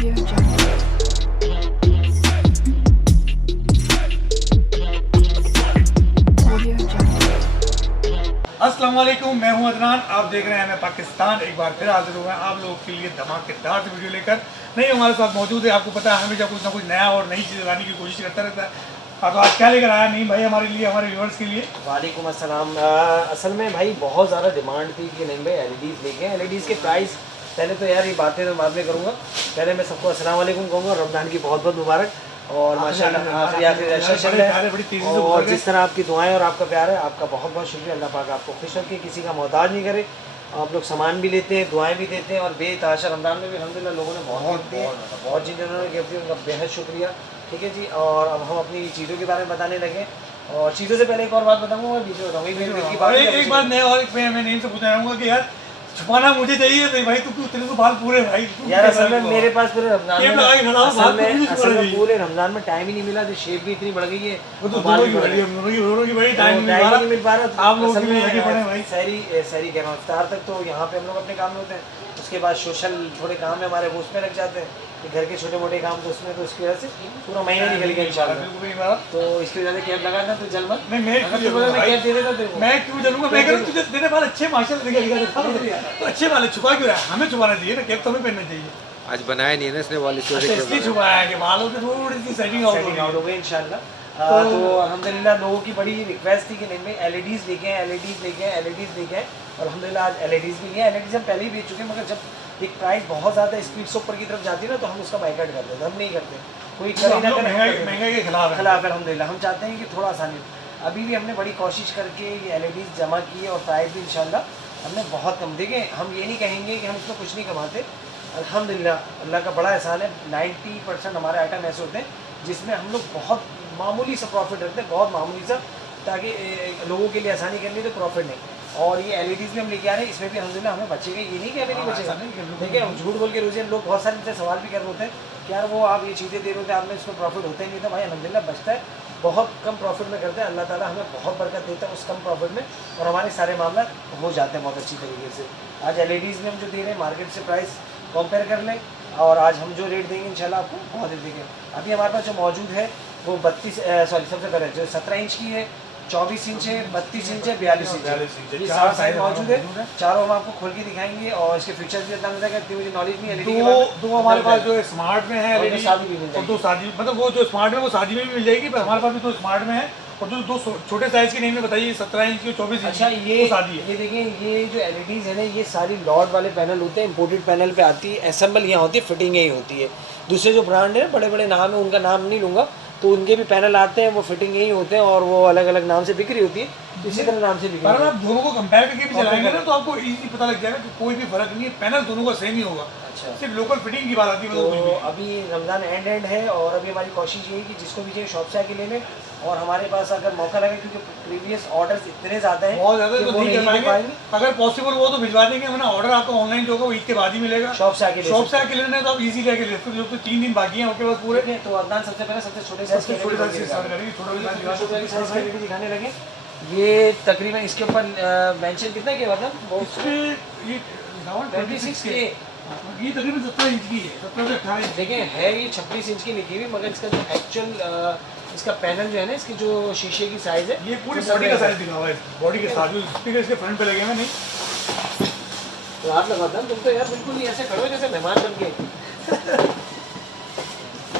अस्सलाम वालेकुम, मैं हूं अदनान। आप देख रहे हैं मैं पाकिस्तान। एक बार फिर हाजिर हुए हैं आप लोगों के लिए धमाकेदार से वीडियो लेकर। नहीं हमारे साथ मौजूद है, आपको पता है हमेशा कुछ ना कुछ नया और नई चीज़ लाने की कोशिश करता रहता है। तो आज क्या लेकर आया नहीं भाई हमारे लिए, हमारे व्यूअर्स के लिए? वालेकुम अस्सलाम। असल में भाई बहुत ज़्यादा डिमांड थी कि नहीं भाई एलईडीज़ लेके हैं। एलईडीज़ के प्राइस पहले तो यार ये बातें तो बाद में करूँगा, पहले मैं सबको अस्सलाम वालेकुम कहूँगा। रमज़ान की बहुत बहुत मुबारक और माशाल्लाह आखिरी अच्छा चल रहा है। और जिस तरह आपकी दुआएं और आपका प्यार है, आपका बहुत बहुत शुक्रिया। अल्लाह पाक आपको खुश रखे, किसी का मोहताज नहीं करे। आप लोग सामान भी लेते हैं, दुआएं भी देते हैं और बेतहाशा रमज़ान में भी अल्हम्दुलिल्लाह लोगों ने बहुत दिए और जिन्होंने गिफ्ट दिए उनका बेहद शुक्रिया। ठीक है जी। और अब हम अपनी चीज़ों के बारे में बताने लगे और चीज़ों से पहले एक और बात बताऊंगा और बीच में बताऊंगा। एक बात मैं और मैं नेम से पूछना चाहूँगा कि यार छुपाना मुझे चाहिए नहीं भाई, तू तेरे तो बाल पूरे भाई यार। असल में मेरे पास पूरे रमजान में पूरे रमजान में टाइम ही नहीं मिला। जो शेप भी इतनी बढ़ गई है, वो तो टाइम नहीं मिल पा रहा। आप लोग सही कह रहा हूँ। इफ्तार तक तो यहाँ पे हम लोग अपने काम में होते हैं, उसके बाद सोशल थोड़े काम है हमारे, वो उसमें लग जाते हैं। घर के छोटे मोटे काम तो उसमें, तो उसकी वजह से पूरा महीना निकल गया इंशाल्लाह। तो इसकी वजह से कैब लगा था, तो जल मत। मैं क्यों जलूंगा? मैं कह रहा हूं तुझे तेरे बाल अच्छे माशाल्लाह तो अच्छे वाले छुपा क्यों रहा है? हमें छुपाना चाहिए ना, कैप तो हमें पहनना चाहिए। आज बनाया नहीं है ना इसने वाली स्टोरी, इसलिए छुपाया है कि बालों पे थोड़ी सी सेटिंग आउट हो गई इंशाल्लाह। तो अल्हम्दुलिल्लाह लोगों की बड़ी रिक्वेस्ट थी कि नहीं भाई एलईडीज़ लेके हैं, एलईडीज़ लेके हैं, एलईडीज़ लेके हैं। और अल्हम्दुलिल्लाह आज एलईडीज़ भी हैं। एलईडीज़ हम पहले ही बेच चुके हैं, मगर जब एक प्राइस बहुत ज़्यादा स्पीड से ऊपर की तरफ जाती है ना, तो हम उसका बाइकआउट कर देते हैं। हम नहीं करते, कोई महंगाई के खिलाफ अल्हम्दुलिल्लाह। हम चाहते हैं कि थोड़ा आसानी। अभी भी हमने बड़ी कोशिश करके ये एलईडीज़ जमा की है और प्राइस भी इंशाल्लाह हमने बहुत कम देंगे। हम ये नहीं कहेंगे कि हम इसमें कुछ नहीं कमाते। अल्हम्दुलिल्लाह अल्लाह का बड़ा एहसान है। 90% हमारे आइटम ऐसे होते हैं जिसमें हम लोग बहुत मामूली सा प्रॉफिट रखते हैं, बहुत मामूली सा, ताकि लोगों के लिए आसानी करनी तो प्रॉफिट नहीं। और ये एलईडीज़ भी हम लेके आ रहे हैं, इसमें भी अल्हम्दुलिल्लाह हमें बचेगा। ये नहीं कि हमें नहीं बचेगा, देखिए हम झूठ बोल के रोज़ी लोग बहुत सारे मुझसे सवाल भी कर रहे होते हैं कि यार वो आप ये चीज़ें दे रहे होते हैं, आपने इसमें प्रॉफिट होता ही नहीं था। भाई अल्हम्दुलिल्लाह बचता है, बहुत कम प्रॉफिट में करते हैं। अल्लाह ताला हमें बहुत बरकत देता है उस कम प्रॉफिट में और हमारे सारे मामला हो जाते हैं बहुत अच्छी तरीके से। आज एलईडीज़ में हम जो दे रहे हैं मार्केट से प्राइस कंपेयर कर लें और आज हम जो रेट देंगे इंशाल्लाह आपको बहुत रेट देंगे। अभी हमारे पास जो मौजूद है वो 32 सबसे पहले जो 17 इंच की है, 24 इंच है, 32 इंच है, 42 इंच है। ये सारा साइज मौजूद है। चारों हम आपको खोल के दिखाएंगे और इसके फीचर्स भी बताना रहेगा। इतनी मुझे नॉलेज नहीं है। दो हमारे पास जो स्मार्ट में है और शादी भी मिल जाएगी। दो शादी, मतलब वो जो स्मार्ट में वो शादी में भी मिल जाएगी, पर हमारे पास भी तो स्मार्ट में है। और जो दो छोटे साइज की नहीं में बताइए, 17 इंच की, 24 इंच। अच्छा ये देखिए, ये जो एलईडीज़ है ना, ये सारी लॉट वाले पैनल होते हैं, इंपोर्टेड पैनल पे आती है। असेंबल यहाँ होती है, फिटिंग यही होती है। दूसरे जो ब्रांड है बड़े बड़े नाम है, उनका नाम नहीं लूँगा, तो उनके भी पैनल आते हैं, वो फिटिंग यही होते हैं और वो अलग अलग नाम से बिक्री होती है, इसी तरह नाम से बिक्री। अगर आप दोनों को कंपेयर करके भी चलाएंगे ना, तो आपको इजीली पता लग जाएगा कि कोई भी फर्क नहीं है, पैनल दोनों का सेम ही होगा। अच्छा, सिर्फ लोकल फिटिंग की बात आती है। तो अभी रमज़ान एंड है और अभी हमारी कोशिश यही कि जिसको भी चाहिए शॉप से आके ले लें। और हमारे पास अगर मौका लगे, क्योंकि प्रीवियस ऑर्डर्स इतने ज़्यादा हैं, बहुत ज़्यादा, तो नहीं कर पाएंगे। अगर पॉसिबल हो तो भिजवा देंगे, वरना ऑर्डर आपका ऑनलाइन जो होगा वो ईद के बाद ही मिलेगा। शॉप से आके लेना है तो आप इजी लेके ले सकते हो। जो 3 दिन बाकी हैं आपके पास पूरे। तो अदनान सबसे पहले सबसे छोटे साइज दिखाने लगे। ये तकरीबन इसके ऊपर मेंशन कितना किया मतलब ये 26 के, ये तकरीबन 17 इंच की है, 17 से 18 इंच। देखिए है ये 26 इंच की लिखी हुई, मगर इसका जो एक्चुअल इसका पैनल जो है ना, इसकी जो शीशे की साइज है, ये पूरी बॉडी का साइज दिखा हुआ है। बॉडी के साथ जो स्पीकर इसके फ्रंट पे लगे हुए नहीं, तो आप लगाता हूँ। तुम तो यार बिल्कुल ही ऐसे खड़े हो जैसे मेहमान बन के।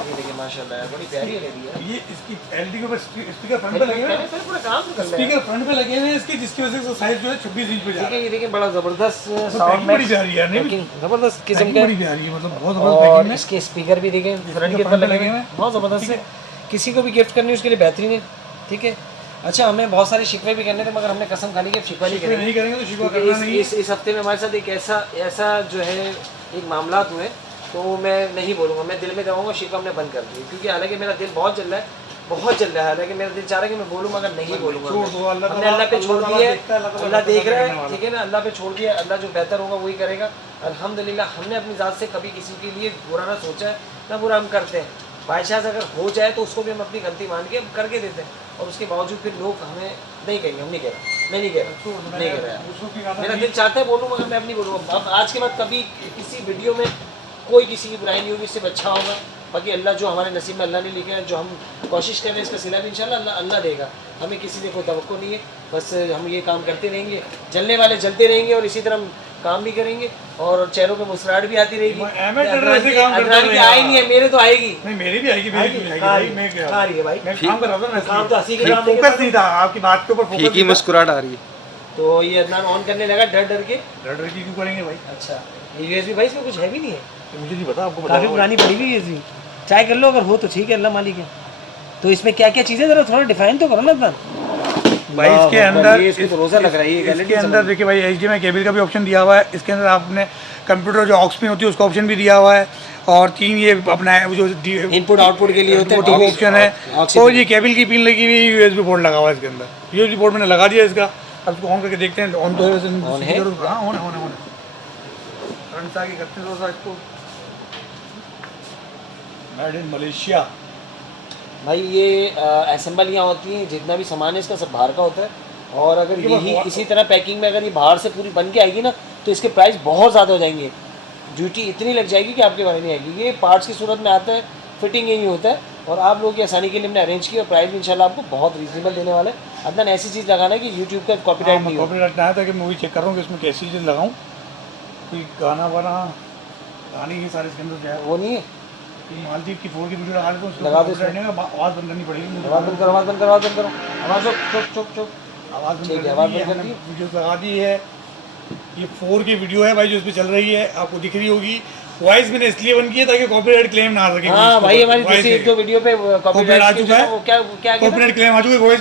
ये देखिए माशाल्लाह बड़ी प्यारी लगी है। ये इसकी एलडी के ऊपर स्पीकर फ्रंट पे लगे हुए हैं, पूरा काम कर रहा है। स्पीकर फ्रंट पे लगे हुए हैं इसकी, जिसकी वजह से साइज जो है 26 इंच पे जा रहा है। ये देखिए बड़ा जबरदस्त साउंड बड़ी प्यारी है, नहीं जबरदस्त किस्म का, बड़ी प्यारी है, मतलब बहुत और जबरदस्त। इसके स्पीकर भी देखें फ्रंट के ऊपर लगे हुए हैं, बहुत ज़बरदस्त है। किसी को भी गिफ्ट करनी है उसके लिए बेहतरीन है। ठीक है। अच्छा, हमें बहुत सारे शिकवे भी करने थे, मगर हमने कसम खा ली कि शिकवा नहीं करेंगे तो शिकवा करना नहीं है। इस हफ्ते में हमारे साथ एक ऐसा जो है एक मामला हुए, तो मैं नहीं बोलूँगा, मैं दिल में दबाऊँगा, शिकवा हमने बंद कर दिया। क्योंकि हालांकि मेरा दिल बहुत जल रहा है, बहुत जल रहा है। हालांकि मेरा दिल चाह रहा है कि मैं बोलूँ, मगर नहीं बोलूँगा। हमने अल्लाह पे छोड़ दिया, अल्लाह देख रहा है। ठीक है ना, अल्लाह पे छोड़ दिया, अल्लाह जो बेहतर होगा वही करेगा। अल्हम्दुलिल्लाह हमने अपनी ज़ात से कभी किसी के लिए बुरा ना सोचा है, ना बुरा हम करते हैं। बादशाह अगर हो जाए तो उसको भी हम अपनी गलती मान के करके देते हैं, और उसके बावजूद फिर लोग हमें नहीं कहेंगे। हम नहीं कह रहा, मैं नहीं कह रहा, नहीं कह रहा। मेरा दिल चाहता है बोलूँ, मगर मैं अब नहीं बोलूँगा। अब आज के बाद कभी किसी वीडियो में कोई किसी की बुराई नहीं होगी, इससे अच्छा होगा। बाकी अल्लाह जो हमारे नसीब में अल्लाह ने लिखा है, जो हम कोशिश कर रहे हैं इसका सिला भी इंशाल्लाह अल्लाह देगा। हमें किसी से कोई तवक्को नहीं है, बस हम ये काम करते रहेंगे, जलने वाले जलते रहेंगे और इसी तरह हम काम भी करेंगे और चेहरों पे मुस्कुराहट भी आती रहेगी। अदनान की आई नहीं है, मेरे तो आएगी। नहीं मेरी भी आएगी, मेरी भी आएगी भाई। मैं क्या आ रही है भाई, मैं काम कर रहा था ना, काम तो हंसी के काम फोकस नहीं था आपकी बात के ऊपर, फोकस फीकी मुस्कुराहट आ रही है। तो ये अदनान ऑन करने लगा डर डर के। डर की क्यों करेंगे भाई? अच्छा ये यूएसबी भाई इसमें कुछ है भी नहीं है, मुझे नहीं पता, आपको काफ़ी पुरानी पड़ी हुई है इसकी। ट्राई कर लो, अगर हो तो ठीक है, अल्लाह मालिक है। तो इसमें क्या क्या चीज़ें जरा थोड़ा डिफाइन तो करो ना अदनान भाई। इसके अंदर इसको तो रोज़ा लग रहा है, ये इसके अंदर देखिए भाई HDMI केबल का भी ऑप्शन दिया हुआ है। इसके अंदर आपने कंप्यूटर जो ऑक्स पिन होती है उसका ऑप्शन भी दिया हुआ है, और 3 ये अपना जो इनपुट आउटपुट के लिए होते हैं वो ऑप्शन है, और ये केबल की पिन लगी हुई USB पोर्ट लगा हुआ है इसके अंदर। USB पोर्ट मैंने लगा दिया इसका, अब इसको ऑन करके देखते हैं। ऑन तो है, ऑन है? हाँ ऑन है, ऑन है। फ्रंट से आगे करते हैं थोड़ा सा इसको। मेड इन मलेशिया भाई। ये असेंबल यहाँ होती है, जितना भी सामान है इसका सब बाहर का होता है। और अगर यही इसी तरह पैकिंग में अगर ये बाहर से पूरी बन के आएगी ना तो इसके प्राइस बहुत ज़्यादा हो जाएंगे, ड्यूटी इतनी लग जाएगी कि आपके बारे नहीं आएगी। ये पार्ट्स की सूरत में आता है, फिटिंग यही होता है, और आप लोगों की आसानी के लिए हमने अरेंज किया और प्राइस भी इंशाल्लाह आपको बहुत रीजनेबल देने वाला है। अदनान ऐसी चीज़ लगाना है कि यूट्यूब का कॉपीराइट नहीं हो। कॉपीराइट ना है, ताकि मूवी चेक कर रहा हूँ कि इसमें कैसी चीज़ लगाऊँ, कोई गाना वाना गाने ही सारे इसके अंदर क्या है वो नहीं है। मालदीव की 4 की वीडियो लगा लेते हैं, लगा दो, आवाज़ बंद करनी पड़ेगी मुझे। आवाज़ बंद करो, आवाज़ बंद करो, आवाज़ बंद करो, आवाज़ चुप चुप चुप। आवाज़ बंद ठीक है, कर आवाज़ दी है, बंद कर हमने दी। वीडियो लगा दी है। ये 4 की वीडियो है भाई जो इस पे चल रही है, आपको दिख रही होगी। वॉइस मैंने इसलिए बन की है ताकि कॉपीराइट क्लेम ना आ सके। हाँ भाई, हमारी दूसरी एक दो वीडियो पे कॉपीराइट आ चुका है, वो क्या क्या कॉपीराइट क्लेम आ चुका है। वॉइस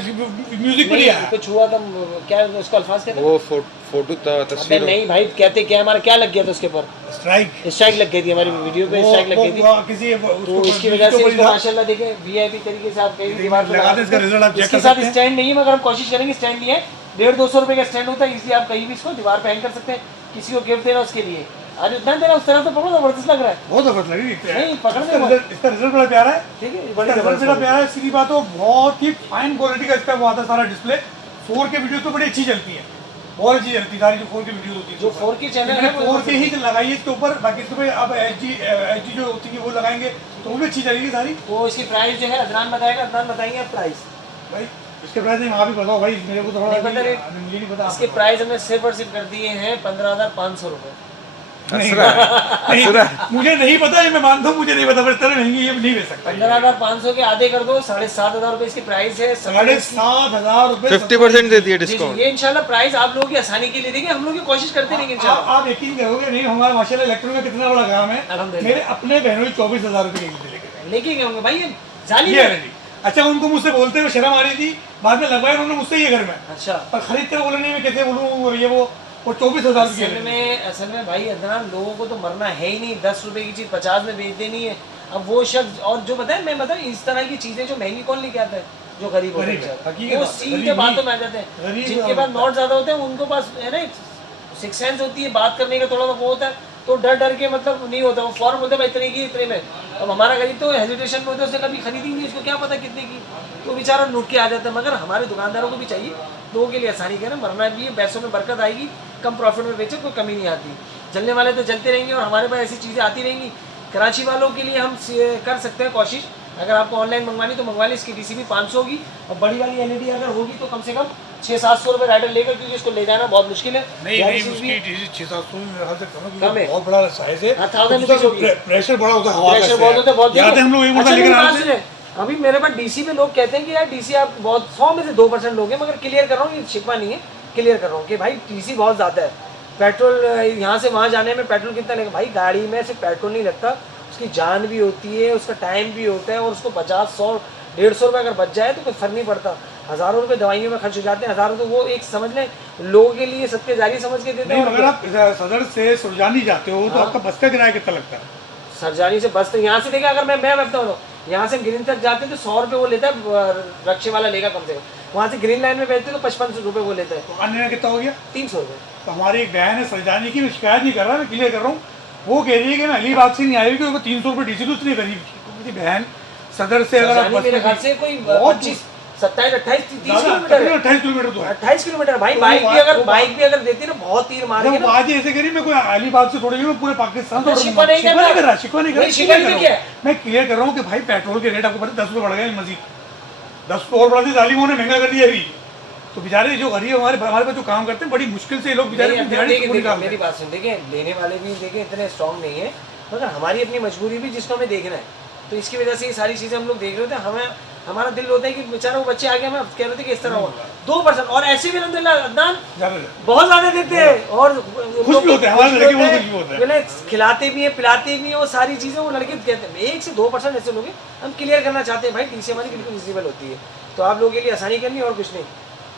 म्यूजिक भी आया कुछ हुआ था, क्या उसका अल्फाज कहते हैं? वो फोटो अबे तस्वीर नहीं भाई, कहते क्या हमारा क्या लग गया था उसके ऊपर? स्ट्राइक लग गई थी हमारी वीडियो पे, स्ट्राइक लग गई थी किसी तो इसकी वजह से इसको माशाल्लाह देखें वीआईपी तरीके से आप कहीं भी दीवार पे लगा दें। इसका रिजल्ट आप चेक इसके कर साथ सकते हैं। स्टैंड नहीं है, मगर हम कोशिश करेंगे। स्टैंड नहीं है, 150-200 रुपए का स्टैंड होता है, इसलिए आप कहीं भी इसको दीवार पे हैंग कर सकते हैं। किसी को गिफ्ट देना उसके लिए आज उतना देना, उस तरफ तो पकड़ो, जबरदस्त लग रहा है। बहुत जबरदस्त लगी नहीं पकड़ने इसका रिजल्ट बड़ा प्यारा है। ठीक है, बड़ी जबरदस्त बड़ा प्यारा है। इसकी बात हो, बहुत ही फाइन क्वालिटी का इसका वो आता है सारा डिस्प्ले। 4 की वीडियो तो बड़ी अच्छी चलती है, बहुत अच्छी चलती है सारी जो 4 की वीडियो होती है। जो 4 चैनल है 4 के ही लगाइए इसके ऊपर, बाकी इसके ऊपर अब HD जो होती है वो लगाएंगे तो वो भी अच्छी चलेगी सारी। वो इसकी प्राइस जो है अदनान बताएगा, अदनान बताएंगे आप प्राइस। भाई इसके प्राइस नहीं, वहाँ भी बताओ भाई, मेरे को थोड़ा नहीं पता रेट? मुझे नहीं पता। इसके प्राइस हमने सिर्फ और सिर्फ कर दिए हैं 15,500 रुपये। नहीं, मुझे नहीं पता, ये मैं मानता हूँ मुझे नहीं पता, पर इतना महंगी ये नहीं ले सकता। 15,500 के आधे कर दो, 7,500 रुपये इसकी प्राइस है। 7,500 रुपये 50% दे दिए जी जी, डिस्काउंट। ये इंशाल्लाह प्राइस आप लोगों की आसानी के लिए देंगे, हम लोग की कोशिश करते रहेंगे इंशाल्लाह। आप यकीन करोगे नहीं, हमारा माशाल्लाह इलेक्ट्रॉनिक का कितना बड़ा काम है। अल्हम्दुलिल्लाह। मेरे अपने बहनों की 24,000 रुपये की लेके लेके गए होंगे भाई, ये जाली ये है। है। अच्छा, उनको मुझसे बोलते हुए शर्म आ रही थी, बाद में लगवाया उन्होंने मुझसे ये घर में, अच्छा, पर खरीदते बोले नहीं, मैं कैसे बोलूँ ये वो 24,000 असल में भाई अदनान, लोगों को तो मरना है ही नहीं। 10 रुपए की चीज़ 50 में बेच देनी है। अब वो शख्स, और जो बताए मैं बताऊँ, इस तरह की चीज़ें जो महंगी कौन लेके आता है? जो गरीब होते हैं, वो सीधे बातों में आ जाते हैं। जिनके पास नोट ज़्यादा होते हैं उनको पास है ना सिक्स सेंस होती है, बात करने का थोड़ा सा वो होता है, तो डर डर के मतलब नहीं होता, वो फौरन बोलते हैं भाई इतने की, इतने में। अब हमारा गरीब तो हेजिटेशन में होता है, उसने कभी खरीदी नहीं, उसको क्या पता कितने की, तो बेचारा लूट के आ जाता है। मगर हमारे दुकानदारों को भी चाहिए लोगों के लिए आसानी करें, मरना भी है, पैसों में बरकत आएगी, कम प्रॉफिट में बेचे, कोई कमी नहीं आती। जलने वाले तो जलते रहेंगे और हमारे पास ऐसी चीज़ें आती रहेंगी। कराची वालों के लिए हम कर सकते हैं कोशिश, अगर आपको ऑनलाइन मंगवानी तो मंगवा लें। इसकी DCP 500 होगी, और बड़ी वाली LED अगर होगी तो कम से कम 600-700 रुपये राइडर लेकर, क्योंकि इसको ले जाना बहुत मुश्किल है। नहीं उसकी 600-700 मेरे ख्याल से कम है, बहुत बड़ा साइज है। 1000 रुपीज़ होगी। प्रेशर बड़ा होता है, हवा प्रेशर बहुत होता है, बहुत याद है हम लोग एक मोटर लेकर आए थे। अभी मेरे पास DC पे लोग कहते हैं कि यार DC आप बहुत 100 में से 2% लोग हैं, मगर क्लियर कर रहा हूँ, ये शिकवा नहीं है, क्लियर कर रहा हूँ कि भाई DC बहुत ज़्यादा है। पेट्रोल यहाँ से वहाँ जाने में पेट्रोल कितना लगेगा? भाई गाड़ी में सिर्फ पेट्रोल नहीं लगता, उसकी जान भी होती है, उसका टाइम भी होता है, और उसको 50, 100, 150 रुपये अगर बच जाए तो कोई फर्क नहीं पड़ता। हज़ारों रुपये दवाइयों में खर्च हो जाते हैं, हज़ारों, तो वो एक समझ लें लोगों के लिए सबके जारी समझ के देते हैं। अगर आप सदर से सुरजानी जाते हो तो आपका बस का किराया कितना लगता है? सरजानी से बस तो यहाँ से देखा, अगर मैं बताऊँ यहाँ से ग्रीन तक जाते हैं तो 100 रुपये वो लेता है, रक्षे वाला लेगा कम से कम। वहाँ से ग्रीन लाइन में बैठते तो 55 रुपये वो लेता है। तो आने में कितना हो गया? 300 रुपये। तो हमारी एक बहन है सरजानी की, मैं शिकायत नहीं कर रहा, मैं क्लियर कर रहा हूँ, वो कह रही है कि मैं अलीबाग से नहीं आई क्योंकि उनको 300 रुपये DC तो उतनी गरीब थी बहन। सदर से अगर आप मेरे घर से कोई 27 28 30 किलोमीटर है। 28 किलोमीटर तो है। 28 किलोमीटर भाई। तो बाइक वो भी अगर वो बाइक भी अगर देती ना बहुत तीर मारेगी देखो ना। बात ही ऐसे करी, मैं कोई अलीबाग से थोड़ी नहीं, मैं पूरे पाकिस्तान मैं से शिकवा नहीं कर रहा। शिकवा नहीं कर नहीं, शिकवा नहीं किया। मैं क्लियर कर रहा हूँ कि भाई पेट्रोल के रेट आपको पता 10 रुपये बढ़ गए मजीद, 10 रुपये और बढ़ा दी, जालिमों ने महंगा कर दिया अभी। तो बेचारे जो गरीब हमारे पास जो काम करते हैं बड़ी मुश्किल से ये लोग बेचारे मेरी बात सुन, देखिए लेने वाले भी देखिए इतने स्ट्रॉन्ग नहीं है, मगर हमारी अपनी मजबूरी भी जिसको हमें देखना है, तो इसकी वजह से ये सारी चीज़ें हम लोग देख रहे थे। हमें हमारा दिल होता है कि बेचारा वो बच्चे आगे हमें कह रहे थे कि इस तरह हो 2%, और ऐसे भी अल्हम्दुलिल्लाह अदनान बहुत ज़्यादा देते हैं और खुश भी होते हैं, हमारे लड़के बहुत खुश भी होते हैं, पहले खिलाते भी हैं पिलाते भी हैं, वो सारी चीज़ें वो लड़के कहते हैं 1 से 2% ऐसे लोग हैं। हम क्लियर करना चाहते हैं भाई, डीसी हमारी बिल्कुल विजिबल होती है, तो आप लोगों के लिए आसानी करनी और कुछ नहीं।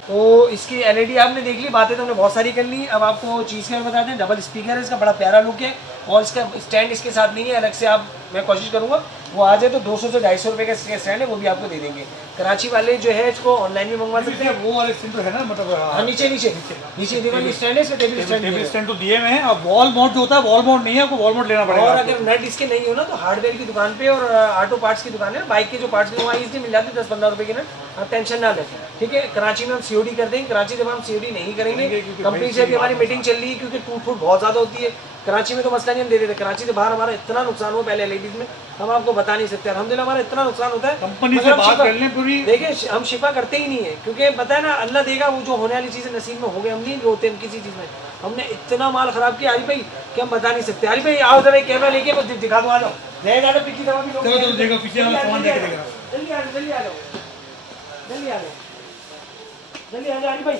तो इसकी एलईडी आपने देख ली, बातें तो हमने बहुत सारी कर ली। अब आपको चीज़ के बता दें, डबल स्पीकर है इसका, बड़ा प्यारा लुक है, और इसका स्टैंड इसके साथ नहीं है, अलग से आप मैं कोशिश करूँगा वो आ जाए तो 200 से 250 रुपये का स्टैंड है, वो भी आपको दे देंगे। कराची वाले जो है इसको ऑनलाइन भी मंगवा सकते हैं। वो वाले स्टैंड तो है ना, मतलब हाँ नीचे टेबल स्टैंड है, इसका टेबल स्टैंड तो दिए हुए हैं। अब वॉल माउंट जो होता है, वॉल माउंट नहीं है, आपको वॉल माउंट लेना पड़ेगा। और अगर नट इसके नहीं हो ना तो हार्डवेयर की दुकान पे और ऑटो पार्ट्स की दुकान है, बाइक के जो पार्ट्स वहाँ ईजिली मिल जाते हैं 10-15 रुपये के नट, आप टेंशन ना लें, ठीक है। कराची में हम सीओडी कर देंगे, कराची जब हम सीओडी नहीं करेंगे, कंपनी से भी हमारी मीटिंग चल रही है, क्योंकि टूट फूट बहुत ज़्यादा होती है। कराची में तो मसला नहीं, हम दे देते, कराची से बाहर हमारा इतना नुकसान हुआ पहले एलईडीज में, हम आपको बता नहीं सकते। अल्हम्दुलिल्लाह हमारा इतना नुकसान होता है, कंपनी से बात कर लें पूरी। देखिए हम शिफा करते ही नहीं है, क्योंकि पता है ना अल्लाह देगा, वो जो होने वाली चीज़ें नसीब में हो गए, हम नहीं रोते हम किसी चीज़ में। हमने इतना माल खराब किया आरिफ भाई कि हम बता नहीं सकते। आरिफ भाई आओ जरा कैमरा लेके बस दिखा दो, आ जाओ, ज़्यादा पिछली दफा भी लोग चलो देखो पीछे वाला सामान देख देगा, जल्दी आ जाओ, जल्दी आ जाओ, जल्दी आ जाओ, जल्दी आ जाओ आरिफ भाई।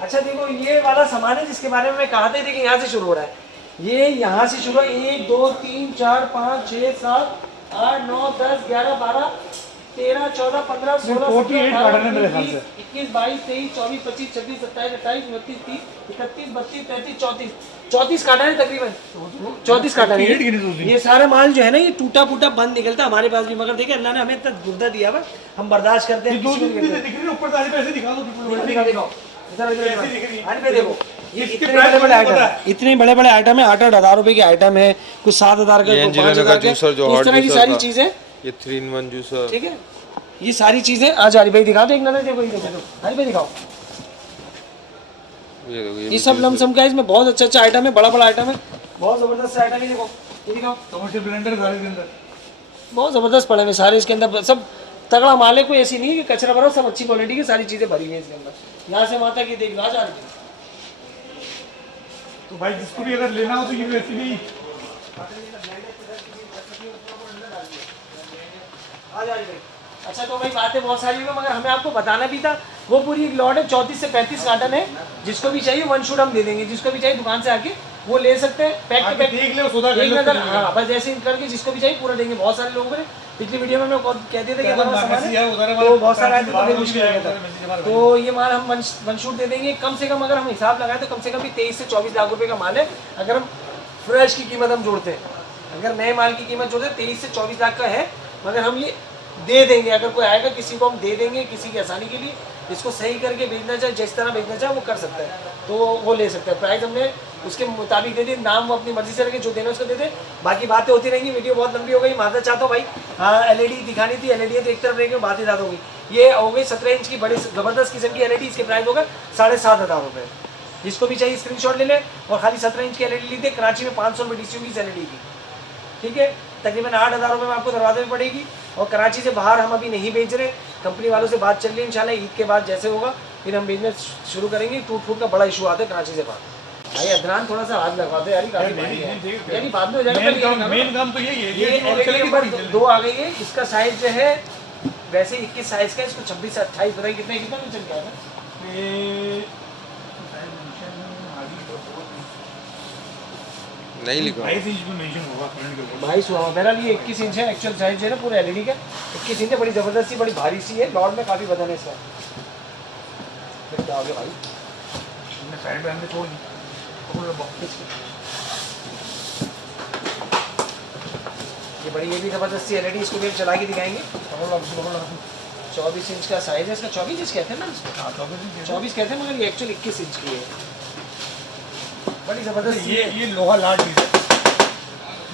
अच्छा देखो ये वाला सामान है जिसके बारे में मैं कहा था, देखिए यहाँ से शुरू हो रहा है, ये यहाँ से शुरू 1 2 3 4 5 6 7 8 9 10 11 12 13 14 15 16 48 गार्डन है मेरे ख्याल से। 21 22 23 24 25 26 27 28 29 30 31 32 33 34 34 काटन है तकरीबन, 34 काटन है। ये सारा माल जो है ना ये टूटा फूटा बंद निकलता हमारे पास भी, मगर देखिए अल्लाह ने हमें इतना गुर्दा दिया हुआ, हम बर्दाश्त करते हैं। दो दिख रही है ऊपर से, ऐसे दिखा दो, देखो ये इतने बड़े बड़े आइटम है, 8-8 हज़ार रुपए के आइटम है, कुछ 7,000 का, 5,000 का, इस तरह की सारी चीजें, ये 3-in-1 जूसर, ठीक है। ये सारी चीजें आज हरी भाई दिखा दो, एक नजर देखो, ये देखो हरी भाई दिखाओ, ये सब लमसम का, इसमें बहुत अच्छा अच्छा आइटम है, बड़ा बड़ा आइटम है, बहुत जबरदस्त आइटम है। देखो ये दिखाओ, कमर्शियल ब्लेंडर सारे के अंदर बहुत जबरदस्त पड़े हुए सारे, इसके अंदर सब तगड़ा माल है, कोई ऐसी नहीं है कि कचरा भरा, सब अच्छी क्वालिटी की सारी चीजें भरी हुई है इसके अंदर। यहाँ से माता की देख आज आ रही है, तो भाई जिसको भी अगर लेना हो तो ये वैसे भी अच्छा। तो भाई बातें बहुत सारी हुई, मगर हमें आपको बताना भी था, वो पूरी एक लॉट है 34 से 35 कार्टन है, जिसको भी चाहिए 1 शूट हम दे देंगे, जिसको भी चाहिए दुकान से आके वो ले सकते हैं, पैक के पैक देख ले, सौदा एक नजर, हाँ बस जैसे करके जिसको भी चाहिए पूरा देंगे। बहुत सारे लोगों ने पिछली वीडियो में कह दिया था कि हमारा सामान है, तो बहुत सारा आया था, तो मुश्किल हो गया था। तो ये माल हम 1 शूट दे देंगे, कम से कम अगर हम हिसाब लगाए तो कम से कम भी 23 से 24 लाख रुपए का माल है, अगर हम फ्रेश की कीमत हम जोड़ते हैं, अगर नए माल की कीमत जोड़ते हैं 23 से 24 लाख का है, मगर हम ये दे देंगे, अगर कोई आएगा किसी को हम दे देंगे, किसी की आसानी के लिए, इसको सही करके बेचना चाहे, जिस तरह बेचना चाहे वो कर सकता है, तो वो ले सकता है। प्राइस हमने उसके मुताबिक दे दी, नाम वो अपनी मर्जी से रखे, जो देना उसको दे दे। बाकी बातें होती रहेंगी, वीडियो बहुत लंबी हो गई, माफी चाहता हूँ भाई। हाँ एलईडी दिखानी थी, एलईडी तो एक तरफ रहेगी, बातें ज़्यादा होगी। ये हो गई 17 इंच की बड़ी ज़बरदस्त किस्म की एलईडी, इसके प्राइस होगा 7,500 रुपये। जिसको भी चाहिए स्क्रीनशॉट ले ले, और खाली 17 इंच की एलईडी लीजिए, कराची में 500 रुपये डीसी होगी इस एलईडी की, ठीक है। तकरीबन 8,000 रुपये में आपको दरवाजे में पड़ेगी, और कराची से बाहर हम अभी नहीं बेच रहे, कंपनी वालों से बात चल रही है, इंशाल्लाह ईद के बाद जैसे होगा फिर हम बिजनेस शुरू करेंगे। टूट फूट का बड़ा इशू आता है कराची से बाहर। भाई अदनान थोड़ा सा हाथ लगवा दो यार, यानी बाद में हो जाएगा। मेन काम तो यही है, ये एलईडी नंबर 2 आ गई है, इसका साइज जो है वैसे 21 साइज का, इसको 26 से 28 बताइए कितना मीटर का है ना? नहीं लिखा 22 इंच में मेंशन होगा फ्रंट के ऊपर। 22 हुआ मेरा लिए 21 इंच है एक्चुअल साइज है ना पूरे एलईडी का, 21 इंच है, बड़ी ज़बरदस्त सी, बड़ी भारी सी है, लॉर्ड में काफ़ी वजन है इसका। फिर क्या हो गया भाई, हमने साइड में हमने छोड़ दी, ये बड़ी, ये भी ज़बरदस्त सी एलईडी, इसको भी हम चला के दिखाएंगे। 24 इंच का साइज है इसका, 24 इंच कहते हैं ना इसको, 24 कहते हैं, मगर ये एक्चुअल 21 इंच की है, बड़ी ज़बरदस्त। ये लोहा लाट चीज़ है,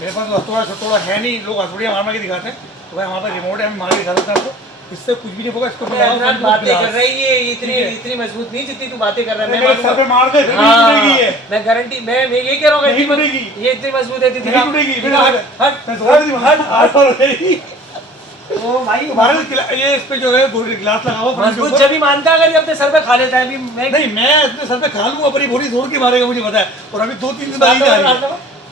मेरे पास हथौड़ा छतौड़ा है नहीं, लोग हथौड़ियाँ मार के दिखाते हैं, तो भाई हमारे पास रिमोट है, हम मार के दिखा सकते हैं आपको। इससे कुछ भी नहीं होगा। इसको अदनान बातें कर रही है, इतनी मजबूत नहीं जितनी तू बातें कर रहा है। मैं सर पे मार दे, हाँ, टूटेगी ये। मैं गारंटी, मैं ये कह रहा हूँ नहीं टूटेगी। ये इतनी मजबूत है, नहीं टूटेगी, फिर हट तो भाई तुम्हारे ये इस पे जो है गिलास लगा हुआ मजबूत जब ही मानता अगर ये अपने सर पे खा लेता है। अभी नहीं, मैं अपने सर पे खा लूंगा, पर ये बोरी जोड़ के मारेगा मुझे पता है। और अभी 2-3 दिन बाद ईद आ रही है,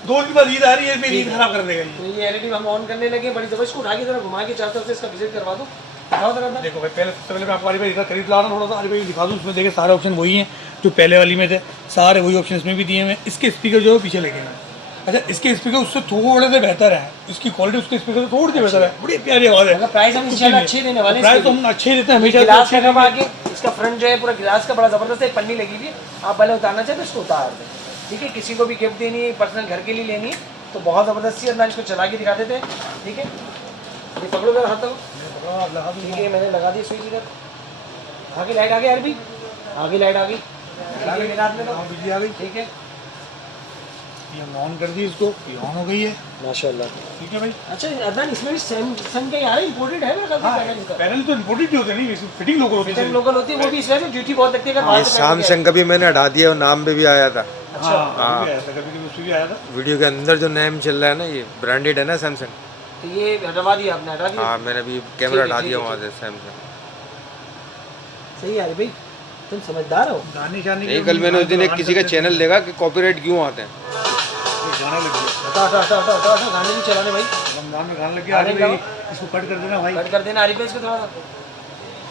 2 दिन बाद ईद आ रही है, मेरी ईद खराब कर देगा ये। तो ये एलईडी हम ऑन करने लगे, बड़ी जबरदस्त उठा के जरा घुमा के चारों तरफ से इसका विजिट करवा दो। दिखाओ जरा अंदर। देखो भाई, सबसे पहले मैं आपको वाली भाई इधर करीब ला रहा हूँ, थोड़ा सा भाई दिखा दूँ। इसमें देखिए सारे ऑप्शन वही हैं जो पहले वाली में थे, सारे वही ऑप्शन इसमें भी दिए हैं। इसके स्पीकर जो है पीछे लगे हैं। अच्छा, इसके स्पीकर उससे थोड़े से बेहतर है, इसकी क्वालिटी उसके स्पीकर से थोड़ी सी बेहतर है, बड़ी प्यारी आवाज़ है। प्राइस हम इंशाल्लाह अच्छे देने वाले हैं। प्राइस तो हम अच्छे देते हैं हमेशा। गिलास का कम आगे, इसका फ्रंट जो है पूरा गिलास का बड़ा जबरदस्त है, पन्नी लगी हुई है। आप भले उतारना चाहते तो इसको उतार दें, ठीक है। किसी को भी गिफ्ट देनी है, पर्सनल घर के लिए लेनी है तो बहुत ज़बरदस्त है। इसको चला के दिखा देते हैं, ठीक है। ये पकड़ो जरा हाथ, ठीक है। मैंने लगा दी स्विच इधर, आगे लाइट आ गई यार भी, आगे लाइट आ गई, मेरे हाथ में तो बिजली आ गई, ठीक है। ये ऑन कर दी, इसको ये ऑन हो गई है, माशाल्लाह, ठीक है भाई। अच्छा अदनान, इसमें भी सैमसंग का यार इंपोर्टेड है ना पैनल का? पैनल तो इम्पोर्टेड होते नहीं, फिटिंग लोकल होती है। लोकल होती है वो भी, इसमें ड्यूटी बहुत लगती है। ये सैमसंग का भी मैंने हटा दिया और नाम पे भी आया था। अच्छा, हाँ, कभी उसमें भी आया था। वीडियो के अंदर जो नेम चल रहा है ना, ये ब्रांडेड है ना सैमसंग। तो ये हटवा दिया आपने? हटा दिया, हाँ, मैंने अभी कैमरा हटा दिया वहाँ से सैमसंग। सही है भाई, तुम समझदार हो। गाने शाने नहीं, कल मैंने उस दिन एक किसी का चैनल देखा कि कॉपीराइट क्यों आते हैं। गाना लग गया, हटा हटा हटा हटा हटा हटा, गाने नहीं चलाने भाई, रमजान में गाना लग गया। अरे भाई इसको कट कर देना भाई, कट कर देना आरिफ भाई इसको थोड़ा सा।